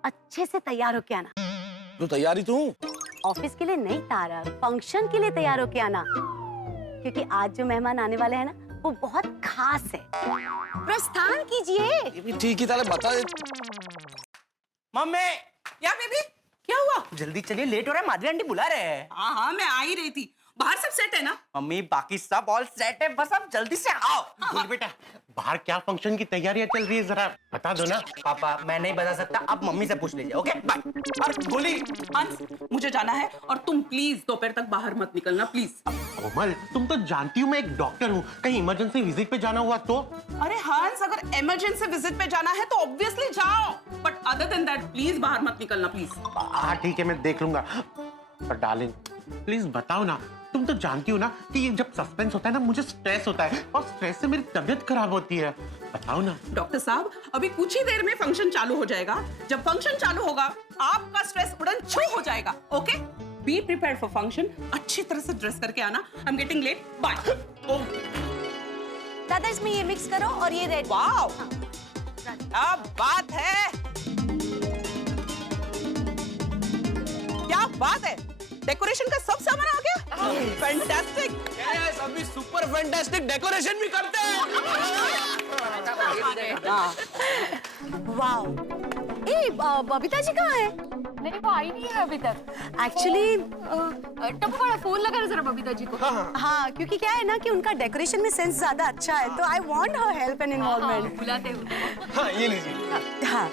अच्छे से तैयार होके आना। तो तैयारी तो हूँ। ऑफिस के लिए नहीं तारक, फंक्शन के लिए तैयार होके आना, क्योंकि आज जो मेहमान आने वाले हैं ना वो बहुत खास है। प्रस्थान कीजिए। ये भी ठीक ही तरह बता दे। मम्मी, या बेबी, क्या हुआ? जल्दी चलिए, लेट हो रहा है, माधवी आंटी बुला रहे हैं। हाँ हाँ, मैं आ ही रही थी। बाहर सब सेट है ना? मम्मी, बाकी सब ऑल सेट है, बस आप जल्दी से आओ। बोल बेटा, बाहर क्या फंक्शन की तैयारियां चल रही है, जरा बता दो ना। पापा, मैं नहीं बता सकता, आप मम्मी से पूछ लीजिए। Okay, bye. और गोली, हंस, मुझे जाना है और तुम प्लीज दोपहर तक बाहर मत निकलना, प्लीज। कोमल, तुम तो जानती हो मैं एक डॉक्टर हूँ, कहीं इमरजेंसी विजिट पे जाना हुआ तो? अरे हंस, अगर इमरजेंसी विजिट पे जाना है तो ऑब्वियसली जाओ, but other than that please बाहर मत निकलना, प्लीज। हाँ ठीक है, मैं देख लूंगा। पर डार्लिंग, प्लीज बताओ ना, तुम तो जानती हो ना कि ये जब सस्पेंस होता है ना, मुझे स्ट्रेस होता है, और स्ट्रेस से मेरी तबीयत खराब होती है। बताओ ना। डॉक्टर साहब, अभी कुछ ही देर में फंक्शन चालू हो जाएगा। जब फंक्शन चालू होगा आपका स्ट्रेस उड़न छू हो जाएगा। Okay, be prepared for function, अच्छी तरह से ड्रेस करके आना। I am getting late, bye. दादा, इसमें ये मिक्स करो और ये रेड। वाओ, क्या बात है, क्या बात है, डेकोरेशन का सब सामान आ गया। फैंटास्टिक। यस, अभी सुपर फैंटास्टिक डेकोरेशन भी करते हैं। वाओ, ए बबीता जी कहाँ है? नहीं, वो आई नहीं है अभी तक। एक्चुअली टप्पू बड़ा फोन लगा ना जरा बबीता जी को। हाँ, क्योंकि क्या है ना कि उनका डेकोरेशन में सेंस ज्यादा अच्छा है, तो I want her help and involvement. बुलाते हैं उनको। हाँ, ये लीजिए। हाँ,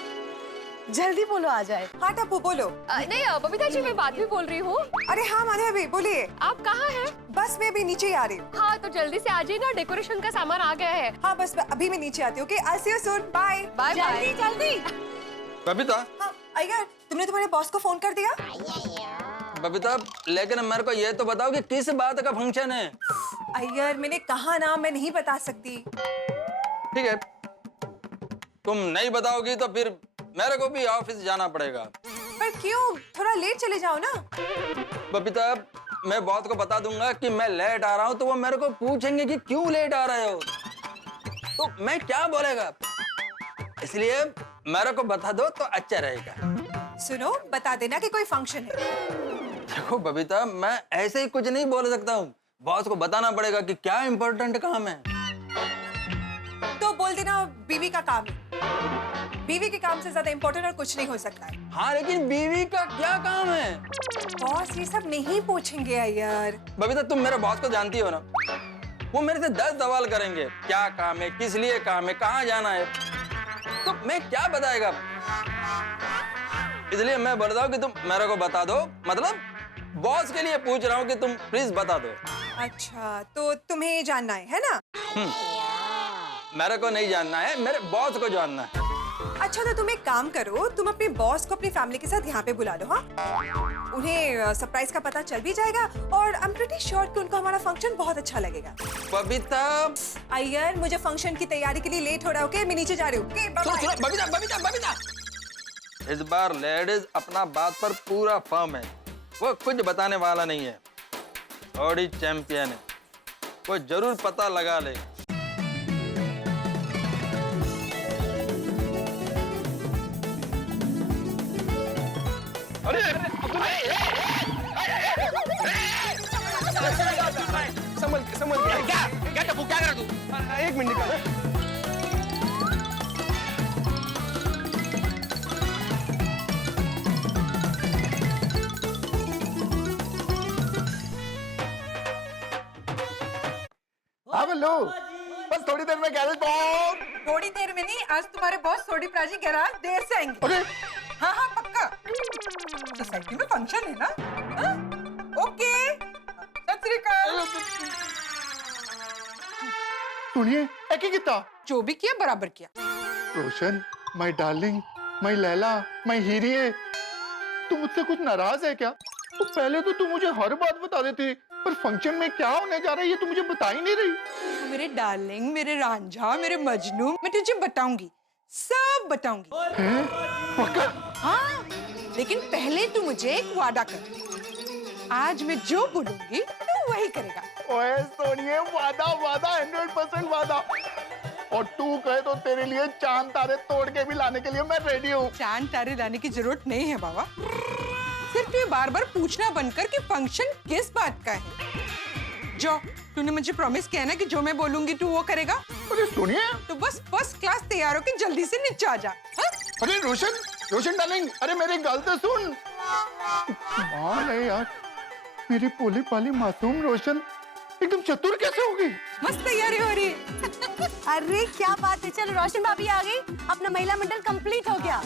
जल्दी बोलो, आ जाए। हाँ टप्पू, बोलो। नहीं बबीता जी, मैं बात भी बोल रही हूँ। अरे हाँ माधवी, बोलिए। आप कहाँ हैं? बस मैं अभी नीचे ही आ रही हूँ। हाँ, तो जल्दी से आ जाइए ना, डेकोरेशन का सामान आ गया है। हाँ बस अभी मैं नीचे आती हूँ। Okay, I see you soon, bye. Bye bye. जल्दी जल्दी। बबीता, हाँ अय्यर, तुमने तुम्हारे बॉस को फोन कर दिया? बबीता, लेकिन मेरे को ये तो बताओ कि किस बात का फंक्शन है? अय्यर, मैंने कहा ना, मैं नहीं बता सकती। ठीक है, तुम नहीं बताओगी तो फिर मेरे को भी ऑफिस जाना पड़ेगा। पर क्यों? थोड़ा लेट चले जाओ ना। बबीता, मैं बॉस को बता दूंगा कि मैं लेट आ रहा हूँ, तो वो मेरे को पूछेंगे कि क्यों लेट आ रहे हो, तो मैं क्या बोलेगा, इसलिए मेरे को बता दो तो अच्छा रहेगा। सुनो, बता देना कि कोई फंक्शन है। देखो बबीता, मैं ऐसे ही कुछ नहीं बोल सकता हूँ, बॉस को बताना पड़ेगा कि क्या इम्पोर्टेंट काम है। तो बोल देना बीवी का काम है। बीवी के काम से ज्यादा इम्पोर्टेंट और कुछ नहीं हो सकता है। हाँ, लेकिन बीवी का क्या काम है? बॉस ये सब नहीं पूछेंगे यार। बबीता, तुम मेरे बॉस को जानती हो ना, वो मेरे से 10 सवाल करेंगे, क्या काम है, किस लिए काम है, कहाँ जाना है, तो मैं क्या बताएगा। इसलिए मैं बोल रहा हूँ कि तुम मेरे को बता दो, मतलब बॉस के लिए पूछ रहा हूँ कि तुम प्लीज बता दो। अच्छा, तो तुम्हें ये जानना है ना? मेरे को नहीं जानना है, मेरे बॉस को जानना है। अच्छा तो तुम एक काम करो, तुम अपने बॉस को अपनी फैमिली के साथ यहाँ पे बुला लो। हाँ, उन्हें सरप्राइज का पता चल भी जाएगा और आई एम प्रीटी श्योर कि उनको हमारा फंक्शन बहुत अच्छा लगेगा। बबीता, अय्यर, मुझे फंक्शन की तैयारी के लिए लेट हो रहा है। ओके, मैं नीचे जा रही हूँ। Okay, bye bye. Babita, Babita, Babita. इस बार लेडीज अपना बात पर पूरा फर्म है, वो कुछ बताने वाला नहीं है। बॉडी चैंपियन है, वो जरूर पता लगा ले। समझ क्या क्या टप्पू, क्या कर रहा तू? एक मिनट निकाल। हाँ बल्लू, बस थोड़ी देर में गैरेज पहुंच। थोड़ी देर में नहीं, आज तुम्हारे बॉस सोडी प्राजी गैराज देर से आएंगे। अरे हाँ हाँ पक्का, सोसाइटी में फंक्शन है ना। हाँ? ओके, सत श्री अकाल। सुनिए, एकी कितना जो भी किया बराबर किया। Roshan, my darling, my Laila, my हीरिये, तू मुझसे कुछ नाराज है क्या? तो पहले तो तू मुझे हर बात बता देती, पर फंक्शन में क्या होने जा रहा है ये तू मुझे बता ही नहीं रही। मेरे डार्लिंग, मेरे रांझा, मेरे मजनू, मैं तुझे बताऊंगी, सब बताऊंगी। हैं? पक्का? हाँ, लेकिन पहले तू मुझे एक वादा कर। आज मैं जो बोलूंगी तू वही करेगा। ओए सोनिए, वादा वादा 100% वादा। और तू कहे तो तेरे लिए चांद तारे तोड़ के भी लाने के लिए मैं रेडी हूँ। चांद तारे लाने की जरूरत नहीं है बाबा, सिर्फ ये बार बार पूछना बनकर कि फंक्शन किस बात का है। जो तूने मुझे प्रॉमिस किया ना कि जो मैं बोलूंगी तू वो करेगा। अरे सुनिए, तो बस फर्स्ट क्लास तैयार होकर जल्दी से नीचे आ जा। हाँ? अरे रोशन, रोशन डार्लिंग, अरे मेरी गल तो सुन। कमाल है यार, मेरी पोली पाली मासूम रोशन एकदम चतुर कैसे हो गई? मस्त तैयारी हो रही है। अरे क्या बात है, चलो रोशन भाभी आ गई, अपना महिला मंडल कंप्लीट हो गया।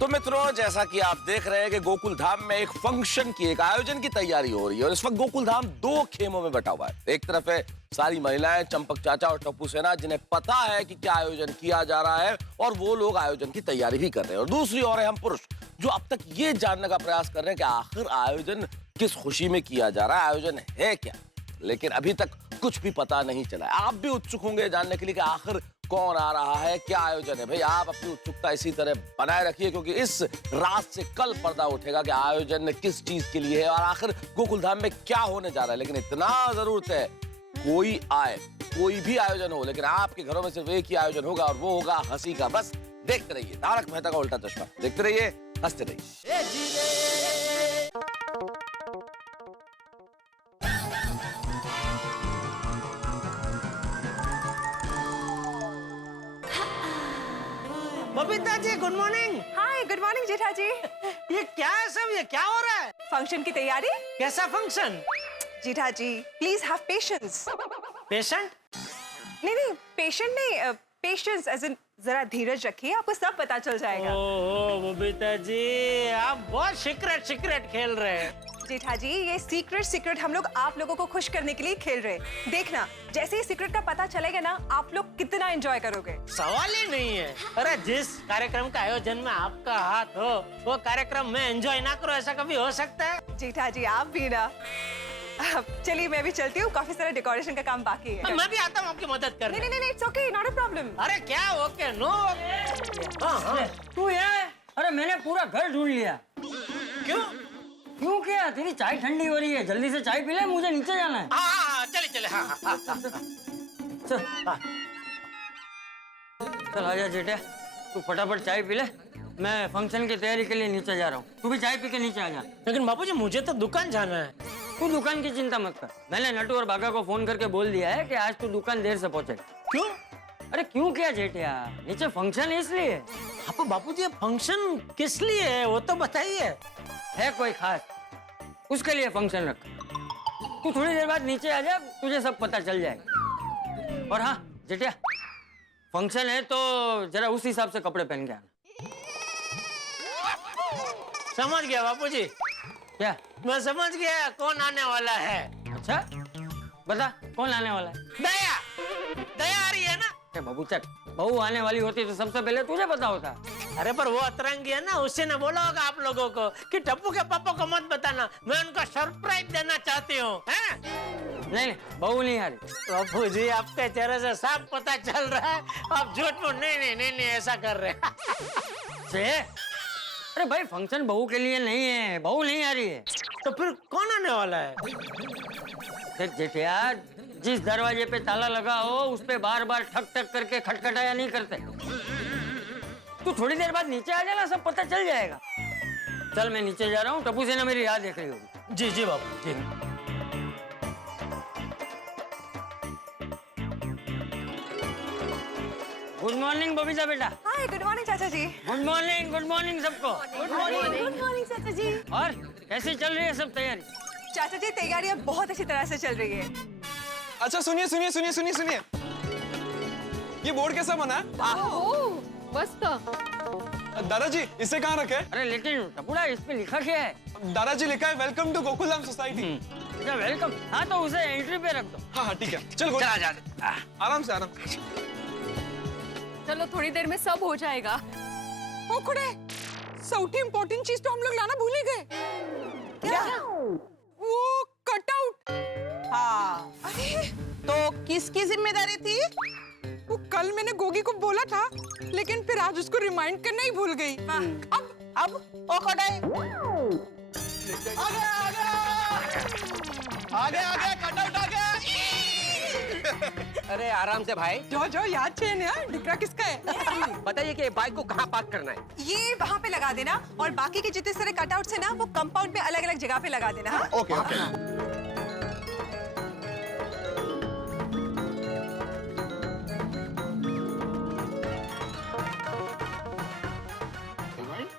तो मित्रों, जैसा कि आप देख रहे हैं कि गोकुल धाम में एक फंक्शन की, एक आयोजन की तैयारी हो रही है और इस वक्त गोकुल धाम दो खेमों में बटा हुआ है। एक तरफ है सारी महिलाएं, चंपक चाचा और टप्पू सेना, जिन्हें पता है कि क्या आयोजन किया जा रहा है और वो लोग आयोजन की तैयारी भी कर रहे हैं। और दूसरी ओर है हम पुरुष, जो अब तक ये जानने का प्रयास कर रहे हैं कि आखिर आयोजन किस खुशी में किया जा रहा है, आयोजन है क्या। लेकिन अभी तक कुछ भी पता नहीं चला है। आप भी उत्सुक होंगे जानने के लिए कि आखिर कौन आ रहा है, क्या आयोजन है। भाई आप अपनी उत्सुकता इसी तरह बनाए रखिए, क्योंकि इस रात से कल पर्दा उठेगा कि आयोजन किस चीज के लिए है और आखिर गोकुलधाम में क्या होने जा रहा है। लेकिन इतना जरूर है, कोई आए, कोई भी आयोजन हो, लेकिन आपके घरों में सिर्फ एक ही आयोजन होगा और वो होगा हंसी का। बस देखते रहिए तारक मेहता का उल्टा चश्मा, देखते रहिए, हंसते रहिए। Babita ji, good morning. हाय, गुड मॉर्निंग जेठा जी। ये क्या है सब, ये क्या हो रहा है? फंक्शन की तैयारी। कैसा function? Jetha ji please have patience. Patient? नहीं नहीं, पेशेंट नहीं, पेशेंस एज इन जरा धीरज रखिए, आपको सब पता चल जाएगा। ओहो बबीता जी, आप बहुत सीक्रेट खेल रहे हैं। जेठा जी, ये सीक्रेट हम लोग आप लोगों को खुश करने के लिए खेल रहे हैं। देखना, जैसे ही सीक्रेट का पता चलेगा ना, आप लोग कितना एंजॉय करोगे। सवाल ही नहीं है। अरे जिस कार्यक्रम का आयोजन में आपका हाथ हो, वो कार्यक्रम में एंजॉय ना करो, ऐसा कभी हो सकता है? जेठा जी आप भी ना। चलिए मैं भी चलती हूँ, काफी सारा डेकोरेशन का काम बाकी है। मैं भी आता हूँ आपकी मदद करने। नहीं नहीं नहीं, it's okay, not a problem. अरे क्या ओके नो? तू यहाँ है? अरे मैंने पूरा घर ढूंढ लिया। क्यों? क्यों क्या? तेरी चाय ठंडी हो रही है, जल्दी से चाय पी ले, मुझे नीचे जाना है। हाँ, चले हाँ। चल आजा जेठा, तू फटाफट चाय पी ले, मैं फंक्शन की तैयारी के लिए नीचे जा रहा हूँ। तू भी चाय पी के नीचे आ जा। लेकिन बापूजी मुझे तो दुकान जाना है। तू दुकान की चिंता मत कर, मैंने नटू और बागा को फोन करके बोल दिया है कि आज तू दुकान देर से पहुंचेगा। क्यों? अरे क्यों क्या जेठिया, नीचे फंक्शन है इसलिए। आपको बापूजी फंक्शन किस लिए है वो तो बताइए। है कोई खास, उसके लिए फंक्शन रखा। तू थोड़ी देर बाद नीचे आ जा, तुझे सब पता चल जाएगा। और हाँ जेठिया, फंक्शन है तो जरा उस हिसाब से कपड़े पहन के आना। समझ गया बापूजी। क्या? मैं समझ गया कौन आने वाला है। अच्छा बता, कौन आने वाला है? दया आ रही है ना? बाबू चल, बहू आने वाली होती तो सबसे पहले तुझे पता होता। अरे पर वो अतरंगी है ना, उससे ना बोला होगा आप लोगों को कि टप्पू के पापा को मत बताना, मैं उनको सरप्राइज देना चाहती हूँ। नहीं, बहू नहीं आ रही। टप्पू जी, आपके चेहरे से साफ पता चल रहा है आप झूठ बोल नहीं ऐसा कर रहे हैं। अरे भाई, फंक्शन बहू के लिए नहीं है, बहू नहीं आ रही है। तो फिर कौन आने वाला है? देख जेठिया, जिस दरवाजे पे ताला लगा हो उस पे बार बार ठक ठक करके खटखटाया नहीं करते। तू थोड़ी देर बाद नीचे आ जाना, सब पता चल जाएगा। चल मैं नीचे जा रहा हूँ, टप्पू से ना मेरी राह देख रही होगी। जी जी बाबू जी। गुड मॉर्निंग बबीता बेटा। हाय, गुड मॉर्निंग चाचा जी। गुड मॉर्निंग सबको। गुड मॉर्निंग चाचा जी। और कैसी चल रही है सब तैयारी? चाचा जी, तैयारियां बहुत अच्छी तरह से चल रही है। अच्छा सुनिए सुनिए सुनिए सुनिए सुनिए, ये बोर्ड कैसा बना है? मस्त। दादाजी इसे कहाँ रखे? अरे लेकिन टपुड़ा, इस पे लिखा क्या है? दादाजी लिखा है वेलकम टू गोकुलधाम सोसाइटी। अच्छा वेलकम, हाँ तो उसे एंट्री पे रख दो। हाँ हाँ ठीक है, चल चला जा। आराम से आराम से। चलो थोड़ी देर में सब हो जाएगा। ओ खुड़े, सौटी इम्पोर्टेंट चीज तो हम लोग लाना भूल ही गए। क्या? वो कटआउट। हाँ। अरे तो किसकी जिम्मेदारी थी? वो कल मैंने गोगी को बोला था, लेकिन फिर आज उसको रिमाइंड करना ही भूल गई। अब ओ कोडाई आगे कटआउट आ गया। अरे आराम से भाई, जो जो याद चाहिए ना, डिकरा किसका है? बताइए कि बाइक को कहाँ पार्क करना है? ये वहाँ पे लगा देना, और बाकी के जितने सारे कटआउट्स है ना, वो कंपाउंड में अलग अलग जगह पे लगा देना। हाँ? Okay okay.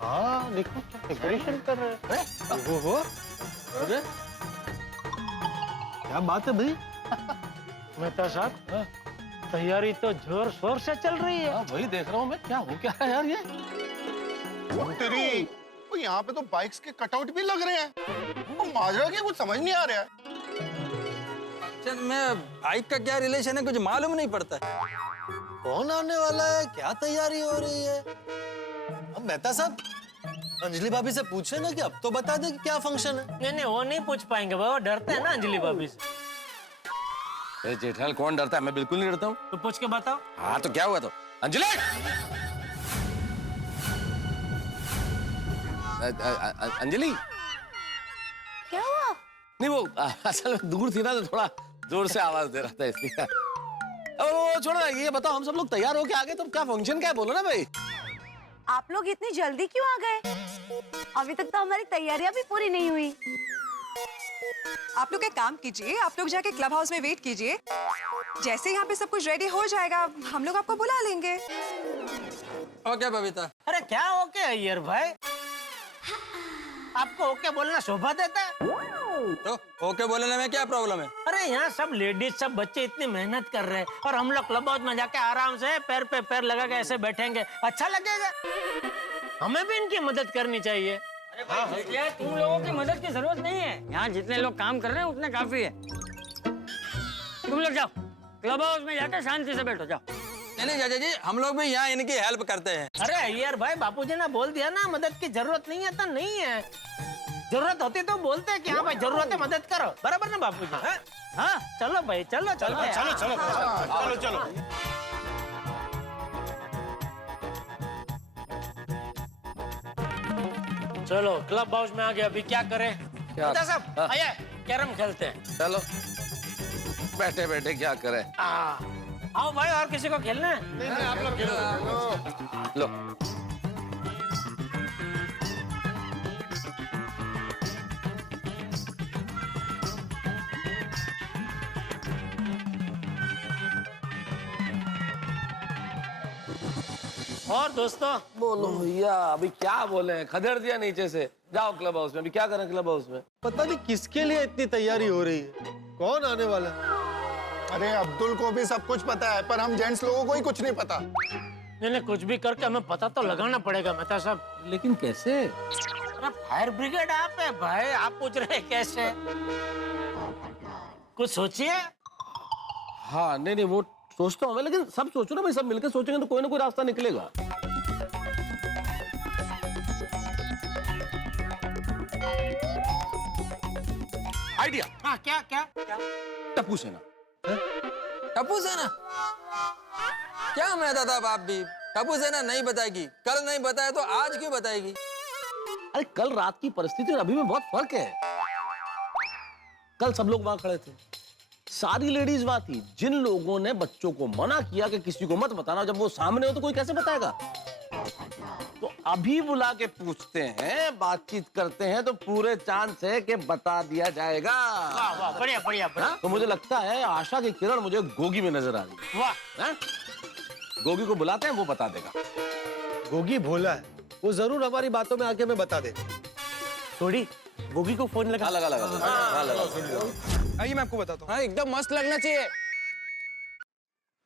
हाँ देखो डेकोरेशन कर रहे हैं। ओहो, अरे क्या बात है भाई? मेहता साहब, तैयारी तो जोर शोर से चल रही है। वही देख रहा हूँ मैं, क्या हो क्या है यार ये? तेरी तो यहाँ पे तो बाइक्स के कटआउट भी लग रहे हैं, तो माजरा क्या कुछ समझ नहीं आ रहा है। फंक्शन में बाइक का क्या रिलेशन है, कुछ मालूम नहीं पड़ता। कौन आने वाला है, क्या तैयारी हो रही है? अब मेहता साहब, अंजलि भाभी से पूछे ना कि अब तो बता दे कि क्या फंक्शन है। नहीं वो नहीं पूछ पाएंगे बाबा, डरते हैं ना अंजलि भाभी से। जेठालाल कौन डरता है? मैं बिल्कुल नहीं डरता हूँ। तो पूछ के बताओ। हाँ तो क्या हुआ? तो अंजलि, अंजलि क्या हुआ? नहीं वो असल में दूर थी ना, तो थोड़ा जोर से आवाज दे रहा था इसलिए। अब वो छोड़ो ना, ये बताओ, हम सब लोग तैयार होके आ गए, तो क्या फंक्शन क्या है, बोलो ना भाई। आप लोग इतनी जल्दी क्यों आ गए? अभी तक तो हमारी तैयारियां भी पूरी नहीं हुई। आप लोग एक काम कीजिए, आप लोग जाके क्लब हाउस में वेट कीजिए। जैसे यहाँ पे सब कुछ रेडी हो जाएगा, हम लोग आपको बुला लेंगे। ओके बबीता। अरे क्या ओके अय्यर भाई, आपको ओके बोलना शोभा देता है? तो ओके बोलने में क्या प्रॉब्लम है? अरे यहाँ सब लेडीज, सब बच्चे इतनी मेहनत कर रहे हैं, और हम लोग क्लब हाउस में जाके आराम से पैर पे पैर लगा के ऐसे बैठेंगे, अच्छा लगेगा? हमें भी इनकी मदद करनी चाहिए। अरे भाई जेठिया, तुम लोगों की मदद की जरूरत नहीं है, यहाँ जितने लोग काम कर रहे हैं उतने काफी है। तुम लोग जाओ, क्लब हाउस में जाकर शांति से बैठो, जाओ। नहीं चाचा जी, हम लोग भी यहाँ इनकी हेल्प करते हैं। अरे अय्यर भाई, बापूजी ने बोल दिया ना, मदद की जरूरत नहीं है तो नहीं है। जरूरत होती तो बोलते हैं कि हाँ भाई जरूरत है, मदद करो, बराबर ना बापूजी? हाँ चलो भाई, चलो चलो चलो चलो चलो चलो। चलो क्लब हाउस में आ गए, अभी क्या करें? क्या? बता साहब, आइए कैरम खेलते हैं। चलो बैठे बैठे क्या करें। आओ भाई, और किसी को खेलना है? नहीं आप लोग खेलो। लो और दोस्तों, बोलो भैया, अभी क्या बोले? खदेड़ दिया नीचे से। जाओ क्लब हाउस में, अभी क्या करें क्लब हाउस में? पता नहीं किसके लिए इतनी तैयारी हो रही है, कौन आने वाला है? अरे अब्दुल को भी सब कुछ पता है, पर हम जेंट्स लोगों को ही कुछ नहीं पता। नहीं कुछ भी करके हमें पता तो लगाना पड़ेगा मेहता साहब। लेकिन कैसे? अरे फायर ब्रिगेड आप है भाई, आप पूछ रहे हैं कैसे? कुछ सोचिए। हाँ नहीं वो सोचता हूँ मैं, लेकिन सब सोचो ना भाई, सब मिलकर सोचेंगे तो कोई ना कोई रास्ता निकलेगा। आइडिया। हाँ, क्या क्या क्या? टप्पू सेना। टप्पू सेना? क्या मैं दादा बाप भी, टप्पू सेना नहीं बताएगी, कल नहीं बताया तो आज क्यों बताएगी? अरे कल रात की परिस्थिति और अभी में बहुत फर्क है। कल सब लोग वहां खड़े थे, सारी लेडीज वहां थी। जिन लोगों ने बच्चों को मना किया कि किसी को मत बताना, जब वो सामने हो तो कोई कैसे बताएगा? तो अभी बुला के पूछते हैं, बातचीत करते हैं, तो पूरे चांस है कि बता दिया जाएगा। वाह वाह, बढ़िया बढ़िया बढ़िया। तो मुझे लगता है आशा की किरण मुझे गोगी में नजर आ रही है। वाह। गोगी को बुलाते हैं, वो बता देगा। गोगी भोला है, वो जरूर हमारी बातों में आके में बता दे। थोड़ी गोगी को फोन लगा। लगा लगा आइए मैं आपको बताता हूँ। हाँ, एकदम मस्त लगना चाहिए।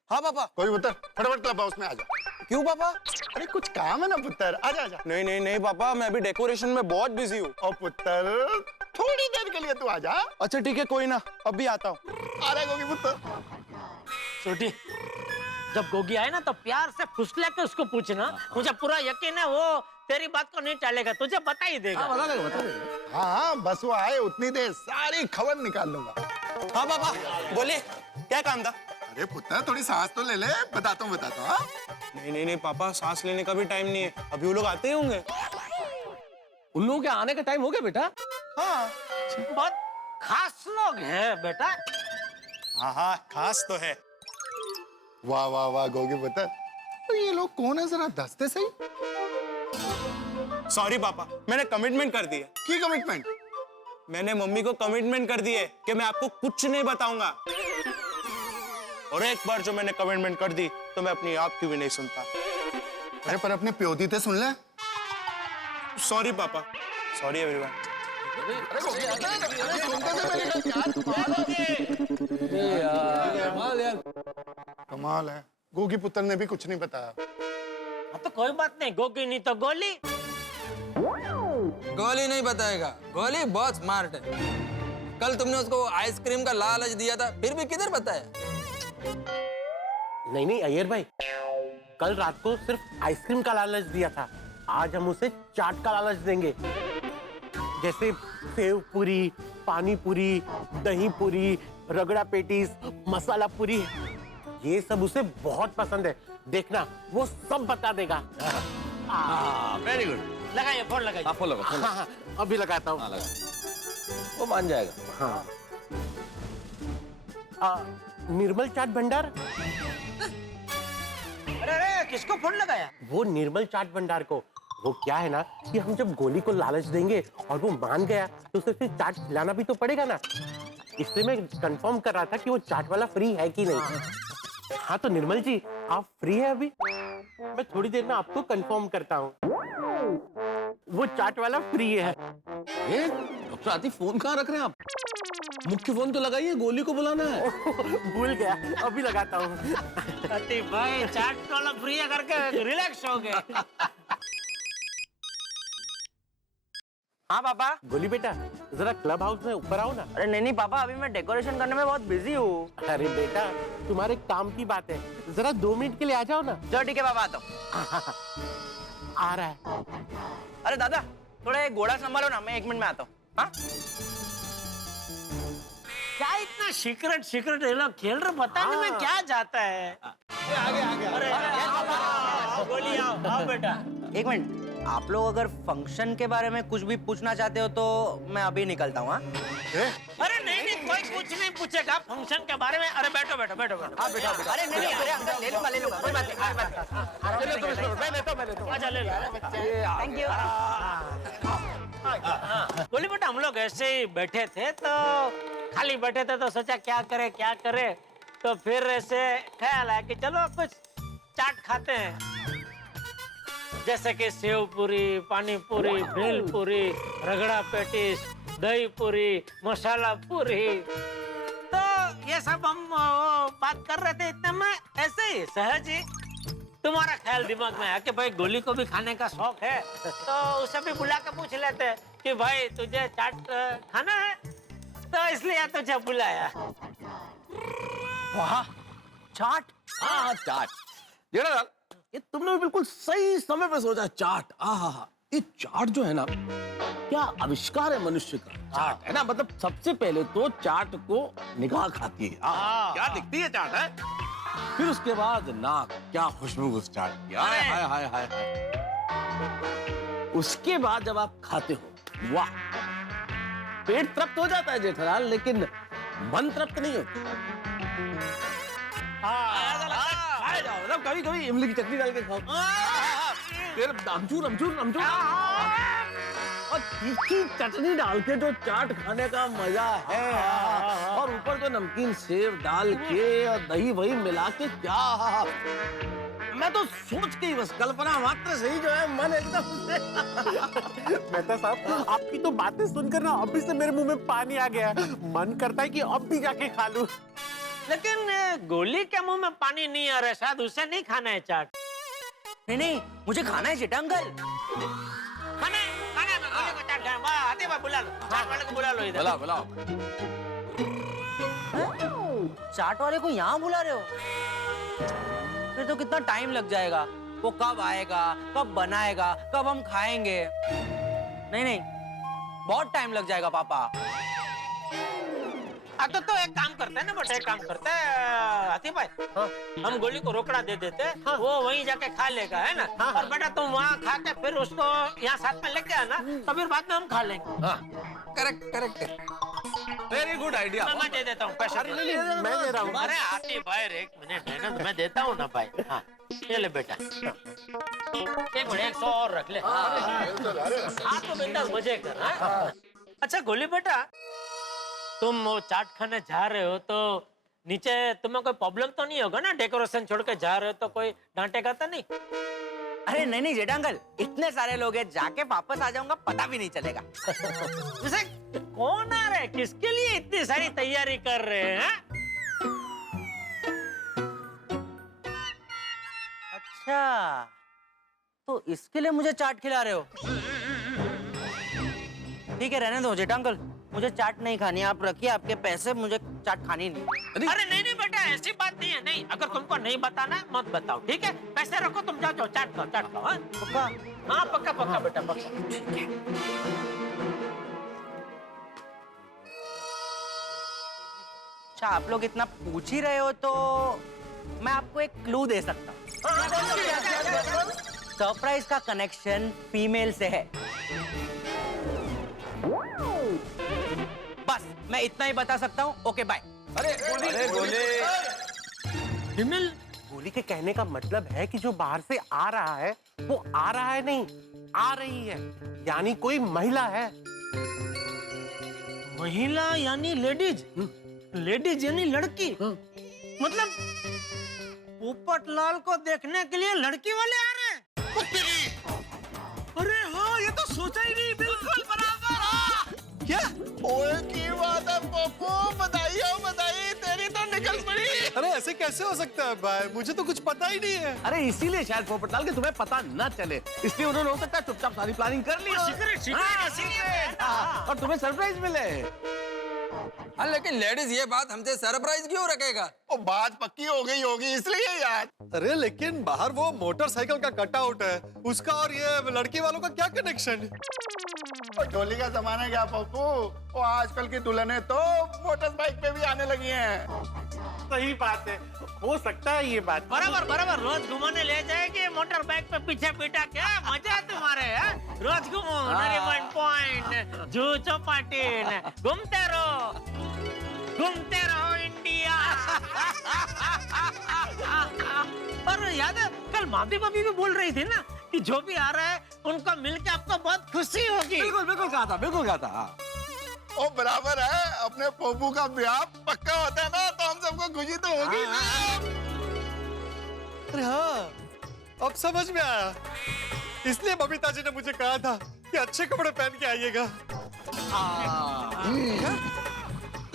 हाँ पापा। कोई पुत्र फटाफट क्लब हाउस में आ जा। क्यों पापा? अरे कुछ काम है ना पुत्र, आजा आजा। नहीं नहीं नहीं पापा, मैं अभी डेकोरेशन में बहुत बिजी हूँ। और पुत्र थोड़ी देर के लिए तू आजा। अच्छा ठीक है, कोई ना, अभी आता हूँ। आ रहा है गोगी पुत्र। छोटी, जब गोगी आए ना तो प्यार से फुसले के उसको पूछना। मुझे पूरा यकीन है वो तेरी बात को नहीं टालेगा, तुझे बता ही देगा। बता देगा। हाँ बस वो आए उतनी देर सारी खबर निकाल लूंगा। हाँ पापा बोलिए, क्या काम था? अरे पुत्र थोड़ी सांस तो ले ले, बताता हूँ हाँ? नहीं नहीं नहीं पापा, सांस लेने का भी टाइम नहीं है, अभी वो लोग आते ही होंगे। उन लोगों के आने का टाइम हो गया बेटा। हाँ बहुत खास लोग हैं बेटा। हाँ हाँ, खास तो है। वाह वाह वाह गोगी पुत्र, तो ये लोग कौन है जरा दसते सही। सॉरी पापा, मैंने कमिटमेंट कर दी है। की कमिटमेंट? मैंने मम्मी को कमिटमेंट कर दी है कि मैं आपको कुछ नहीं बताऊंगा। और एक बार जो मैंने कमिटमेंट कर दी तो मैं अपनी आपकी भी नहीं सुनता। अरे पर अपने प्योती थे सुन ले। सॉरी पापा, सॉरी एवरीवन। कमाल है, गोगी पुत्र ने भी कुछ नहीं बताया। हाँ तो कोई बात नहीं, गोगी नहीं तो गोली। गोली नहीं बताएगा, गोली बहुत स्मार्ट है। कल तुमने उसको आइसक्रीम का लालच दिया था, फिर भी किधर बताया? नहीं नहीं अय्यर भाई, कल रात को सिर्फ आइसक्रीम का लालच दिया था, आज हम उसे चाट का लालच देंगे। जैसे सेव पूरी, पानी पूरी, दही पूरी, रगड़ा पेटीज, मसाला पूरी, ये सब उसे बहुत पसंद है। देखना वो सब बता देगा। Very good. लगाइए फोन, लगाइए। आप फोन लगाओ। हाँ हाँ अभी लगाता हूँ। हाँ लगा, वो मान जाएगा। हाँ निर्मल चाट भंडार। अरे अरे, किसको फोन लगाया? वो निर्मल चाट भंडार को। वो क्या है ना कि हम जब गोली को लालच देंगे और वो मान गया तो उसे फिर चाट खिलाना भी तो पड़ेगा ना, इसलिए मैं कंफर्म कर रहा था कि वो चाट वाला फ्री है कि नहीं। हाँ तो निर्मल जी आप फ्री है अभी? मैं थोड़ी देर में आपको कंफर्म करता हूँ। वो चाट वाला फ्री है। डॉक्टर आतिफ फोन कहाँ रख रहे हैं आप? मुख्य फोन तो लगाइए, गोली को बुलाना है। भूल गया, अभी लगाता हूँ। अति भाई चाट वाला फ्री है करके रिलैक्स हो गए। हाँ पापा। गोली बेटा जरा क्लब हाउस में ऊपर आओ ना। अरे नहीं नहीं पापा, अभी मैं डेकोरेशन करने में बहुत बिजी हूँ। अरे बेटा तुम्हारे काम की बात है, जरा 2 मिनट के लिए आ जाओ ना। चलो ठीक है पापा, आता हूँ। आ रहा है। अरे दादा थोड़ा घोड़ा संभालो ना, मैं 1 मिनट में आता हूँ। हाँ क्या इतना सीक्रेट सीक्रेट ये लोग खेल रहे, बताने में क्या जाता है? आगे आगे अरे आओ, गोली आओ, आओ बेटा। 1 मिनट, आप लोग अगर फंक्शन के बारे में कुछ भी पूछना चाहते हो तो मैं अभी निकलता हूँ। हाँ अरे नहीं नहीं, कोई कुछ नहीं पूछेगा फंक्शन के बारे में। अरे बैठो बैठो बैठो बैठो। हाँ बेटा, अरे नहीं नहीं, अरे अंकल ले लूंगा कोई बात नहीं। अच्छा ले लो। Thank you. बोली बेटा, हम लोग ऐसे ही बैठे थे तो खाली बैठे थे तो सोचा क्या करे, तो फिर ऐसे ख्याल आया कि चलो कुछ चाट खाते हैं, जैसे कि सेव पूरी, पानी पूरी, भेल पूरी, रगड़ा पेटिस, दही पूरी, मसाला पूरी। तो ये सब हम बात कर रहे थे, इतने में ऐसे ही सहज ही तुम्हारा ख्याल दिमाग में आया कि भाई गोली को भी खाने का शौक है, तो उसे भी बुला के पूछ लेते कि भाई तुझे चाट खाना है, तो इसलिए तुझे बुलाया। वाह, चाट हाँ चाट। जेठालाल, ये तुमने भी बिल्कुल सही समय पे सोचा। चाट, आहा, ये चाट जो है ना, क्या आविष्कार है मनुष्य का। चाट है ना, मतलब सबसे पहले तो चाट को निगाह खाती है। क्या दिखती है चाट है। फिर उसके बाद नाक, क्या खुशबू उस चाट की। हाय हाय हाय हाय हाय। उसके बाद जब आप खाते हो, वाह, पेट तृप्त हो जाता है जेठालाल, लेकिन मन तृप्त नहीं होता। मतलब कभी कभी इमली की चटनी डाल के खाओ, फिर अमचूर अमचूर अमचूर, और तीखी चटनी डाल के जो चाट खाने का मजा है, और ऊपर जो नमकीन सेव डाल के और दही वही मिला के, क्या मैं तो सोच के ही बस कल्पना मात्र से ही जो है मन एकदम से। मेहता साहब, आपकी तो बातें सुनकर ना अभी से मेरे मुंह में पानी आ गया है। मन करता है कि अब भी जाके खा लूं। लेकिन गोली के मुंह में पानी नहीं आ रहा है, शायद उसे नहीं खाना है चाट। नहीं नहीं, मुझे खाना है जेठा अंकल। खाना है गोली को चाट खाना। वाह, आते वाह, बुला लो चाट वाले को, बुला लो इधर। बुलाओ बुलाओ। चाट वाले को यहाँ बुला रहे हो? फिर तो कितना टाइम लग जाएगा। वो कब आएगा, कब बनाएगा, कब हम खाएंगे? नहीं नहीं, बहुत टाइम लग जाएगा पापा। तो एक काम करते हैं ना बेटा, एक काम करते हैं हाथी भाई, हम गोली को रोकड़ा दे देते हैं, वो वहीं जाके खा लेगा, है ना। और बेटा तुम वहाँ खा के फिर उसको यहाँ साथ में लेके आना, तो फिर बाद में हम खा लेंगे। Correct correct, very good idea. मैं दे देता हूँ पैसा। मैं दे रहा हूँ। अरे हाथी भाई, एक मिनट है ना, मैं देता हूँ ना भाई। हाँ, ये ले बेटा, एक मिनट, 100 और रख ले। हाँ तो बिंदास मजे कर। हाँ? अच्छा गोली बेटा, तुम वो चाट खाने जा रहे हो तो नीचे तुम्हें कोई प्रॉब्लम तो नहीं होगा ना? डेकोरेशन छोड़ के जा रहे हो तो कोई डांटेगा तो नहीं? अरे नहीं नहीं जेठा अंकल, इतने सारे लोग हैं, जाके वापस आ जाऊंगा, पता भी नहीं चलेगा। वैसे कौन आ रहा है, किसके लिए इतनी सारी तैयारी कर रहे हैं? अच्छा, तो इसके लिए मुझे चाट खिला रहे हो? ठीक है, रहने दो जेठा अंकल, मुझे चाट नहीं खानी। आप रखिए आपके पैसे, मुझे चाट खानी नहीं। अरे नहीं नहीं बेटा, ऐसी बात नहीं है। नहीं, अगर तुमको नहीं बताना मत बताओ, ठीक है? पैसे रखो, तुम जाओ जाओ, चाट खाओ, चाट खाओ। हाँ पक्का? हाँ पक्का पक्का बेटा, पक्का। अच्छा, आप लोग इतना पूछ ही रहे हो तो मैं आपको एक क्लू दे सकता हूँ। सरप्राइज का कनेक्शन फीमेल से है। बस मैं इतना ही बता सकता हूँ। Okay bye. अरे गोली, फीमेल? गोली के कहने का मतलब है कि जो बाहर से आ रहा है वो आ रहा है नहीं, आ रही है, यानी कोई महिला है। महिला यानी लेडीज? लेडीज यानी लड़की? मतलब पोपटलाल को देखने के लिए लड़की वाले आ रहे हैं? अरे हाँ, ये तो सोचा ही नहीं। बिल्कुल बराबर। क्या? ओए की बात है पप्पू, बधाई हो बधाई, तेरी तो निकल पड़ी। अरे ऐसे कैसे हो सकता है भाई, मुझे तो कुछ पता ही नहीं है। अरे इसीलिए शायद पोपटलाल के तुम्हें पता न चले, इसलिए उन्होंने हो सकता है चुपचाप सारी प्लानिंग कर ली हो। और तुम्हें सरप्राइज मिले। हाँ लेकिन लेडीज ये बात हमसे सरप्राइज क्यों रखेगा? ओ बात पक्की हो गई होगी इसलिए यार। अरे लेकिन बाहर वो मोटरसाइकिल का कटआउट है, उसका और ये लड़की वालों का क्या कनेक्शन? ढोली का जमाना है क्या पप्पू? वो आजकल की दुल्हनें तो मोटर बाइक पे भी आने लगी हैं। सही बात है, हो सकता है ये बात। बराबर बराबर, रोज घुमाने ले जाएगी मोटर बाइक पे पीछे पीटा। क्या मजा है तुम्हारे? है रोज घूमो नरीमन पॉइंट, जुहू चौपाटी, घूमते रहो इंडिया। और याद है कल माधवी भाभी भी बोल रही थी ना कि जो भी आ रहा है उनको मिलके आपको बहुत खुशी होगी। बिल्कुल बिल्कुल कहा था, बिल्कुल कहा था। ओ बराबर है, अपने पप्पू का ब्याह पक्का होता है ना तो हम सबको खुशी तो होगी ना। अरे हाँ, अब समझ में आया, इसलिए बबीता जी ने मुझे कहा था कि अच्छे कपड़े पहन के आइएगा।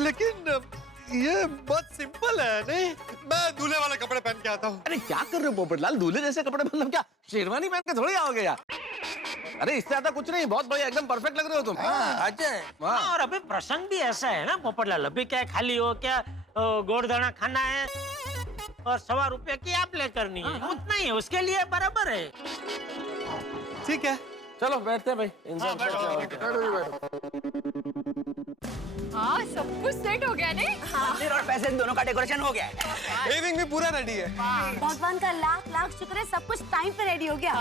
लेकिन ये बहुत सिंपल है नहीं? मैं दूल्हे वाले कपड़े पहन के आता हूँ। अरे क्या कर रहे हो पोपटलाल, दूल्हे जैसे कपड़े मतलब क्या शेरवानी पहन के थोड़ी आओगे यार? अरे इससे ज्यादा कुछ नहीं, बहुत बढ़िया, एकदम परफेक्ट लग रहे हो तुम। अच्छा। और अभी प्रसंग भी ऐसा है ना पोपटलाल, अभी क्या खाली हो क्या गोड़धना खाना है? और 1.25 रुपए की आप ले करनी है, उतना ही है, उसके लिए बराबर है। ठीक है, चलो बैठते हैं भाई, इंतजार करते हैं। बैठो जी, बैठो। हाँ सब कुछ सेट हो गया नहीं? मंदिर और पैसे दोनों का डेकोरेशन हो गया है। पेविंग भी पूरा रेडी है। भगवान का लाख लाख शुक्र है, सब कुछ टाइम पे रेडी हो गया।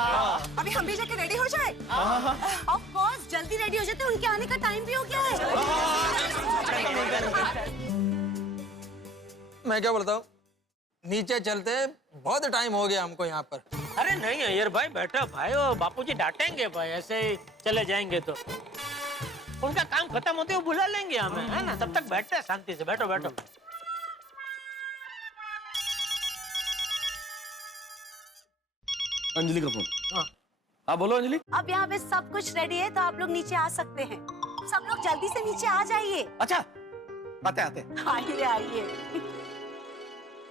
अभी हम भी जाके रेडी हो जाए। ऑफ कोर्स जल्दी रेडी हो जाते, उनके आने का टाइम भी हो गया है। मैं क्या बोलता हूँ, नीचे चलते, बहुत टाइम हो गया हमको यहाँ पर। अरे नहीं अय्यर भाई, बैठो भाई, वो बापूजी डांटेंगे भाई, ऐसे ही चले जाएंगे तो। उनका काम खत्म होते हुए बुला लेंगे हमें, है ना? तब तक बैठते हैं शांति से, बैठो बैठो। अंजलि का फोन। हाँ बोलो अंजलि। अब यहाँ पे सब कुछ रेडी है, तो आप लोग नीचे आ सकते हैं। सब लोग जल्दी से नीचे आ जाइए। अच्छा आते आते, आइए आइए।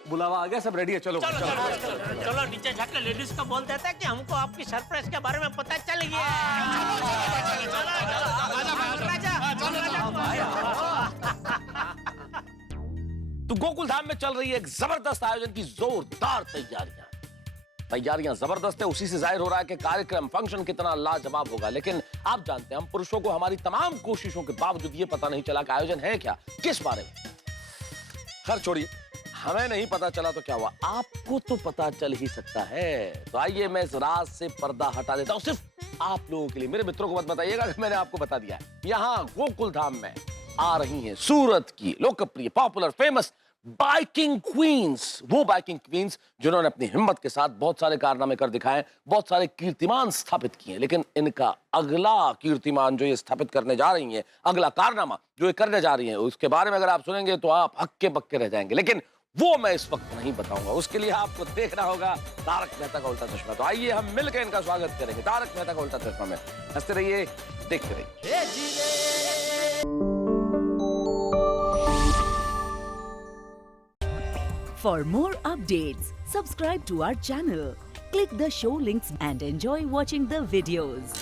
बुलावा आ गया, सब रेडी है, चलो चलो चलो चलो, चलो नीचे जाके लेडीज को बोल देता है कि हमको आपकी सरप्राइज के बारे में पता चल गया। तो गोकुल धाम में चल रही है एक जबरदस्त आयोजन की जोरदार तैयारियां जबरदस्त है। उसी से जाहिर हो रहा है कि कार्यक्रम फंक्शन कितना लाजवाब होगा। लेकिन आप जानते हैं, हम पुरुषों को हमारी तमाम कोशिशों के बावजूद ये पता नहीं चला कि आयोजन है क्या, किस बारे में। खैर छोड़िए, हमें नहीं पता चला तो क्या हुआ, आपको तो पता चल ही सकता है। तो आइए मैं इस राज से पर्दा हटा देता हूं, सिर्फ आप लोगों के लिए। मेरे मित्रों को मत बताइएगा कि मैंने आपको बता दिया है। यहाँ गोकुल धाम में आ रही हैं सूरत की लोकप्रिय, पॉपुलर, फेमस बाइकिंग क्वींस। वो बाइकिंग क्वींस जिन्होंने अपनी हिम्मत के साथ बहुत सारे कारनामे कर दिखाए, बहुत सारे कीर्तिमान स्थापित किए। लेकिन इनका अगला कीर्तिमान जो ये स्थापित करने जा रही हैं, अगला कारनामा जो ये करने जा रही हैं, उसके बारे में अगर आप सुनेंगे तो आप हक्के बक्के रह जाएंगे। लेकिन वो मैं इस वक्त नहीं बताऊंगा, उसके लिए आपको देखना होगा तारक मेहता का उल्टा चश्मा। तो आइए हम मिलकर इनका स्वागत करेंगे तारक मेहता का उल्टा चश्मा में। हंसते रहिए, देखते रहिए। For more updates, subscribe to our channel, click the show links and enjoy watching the videos.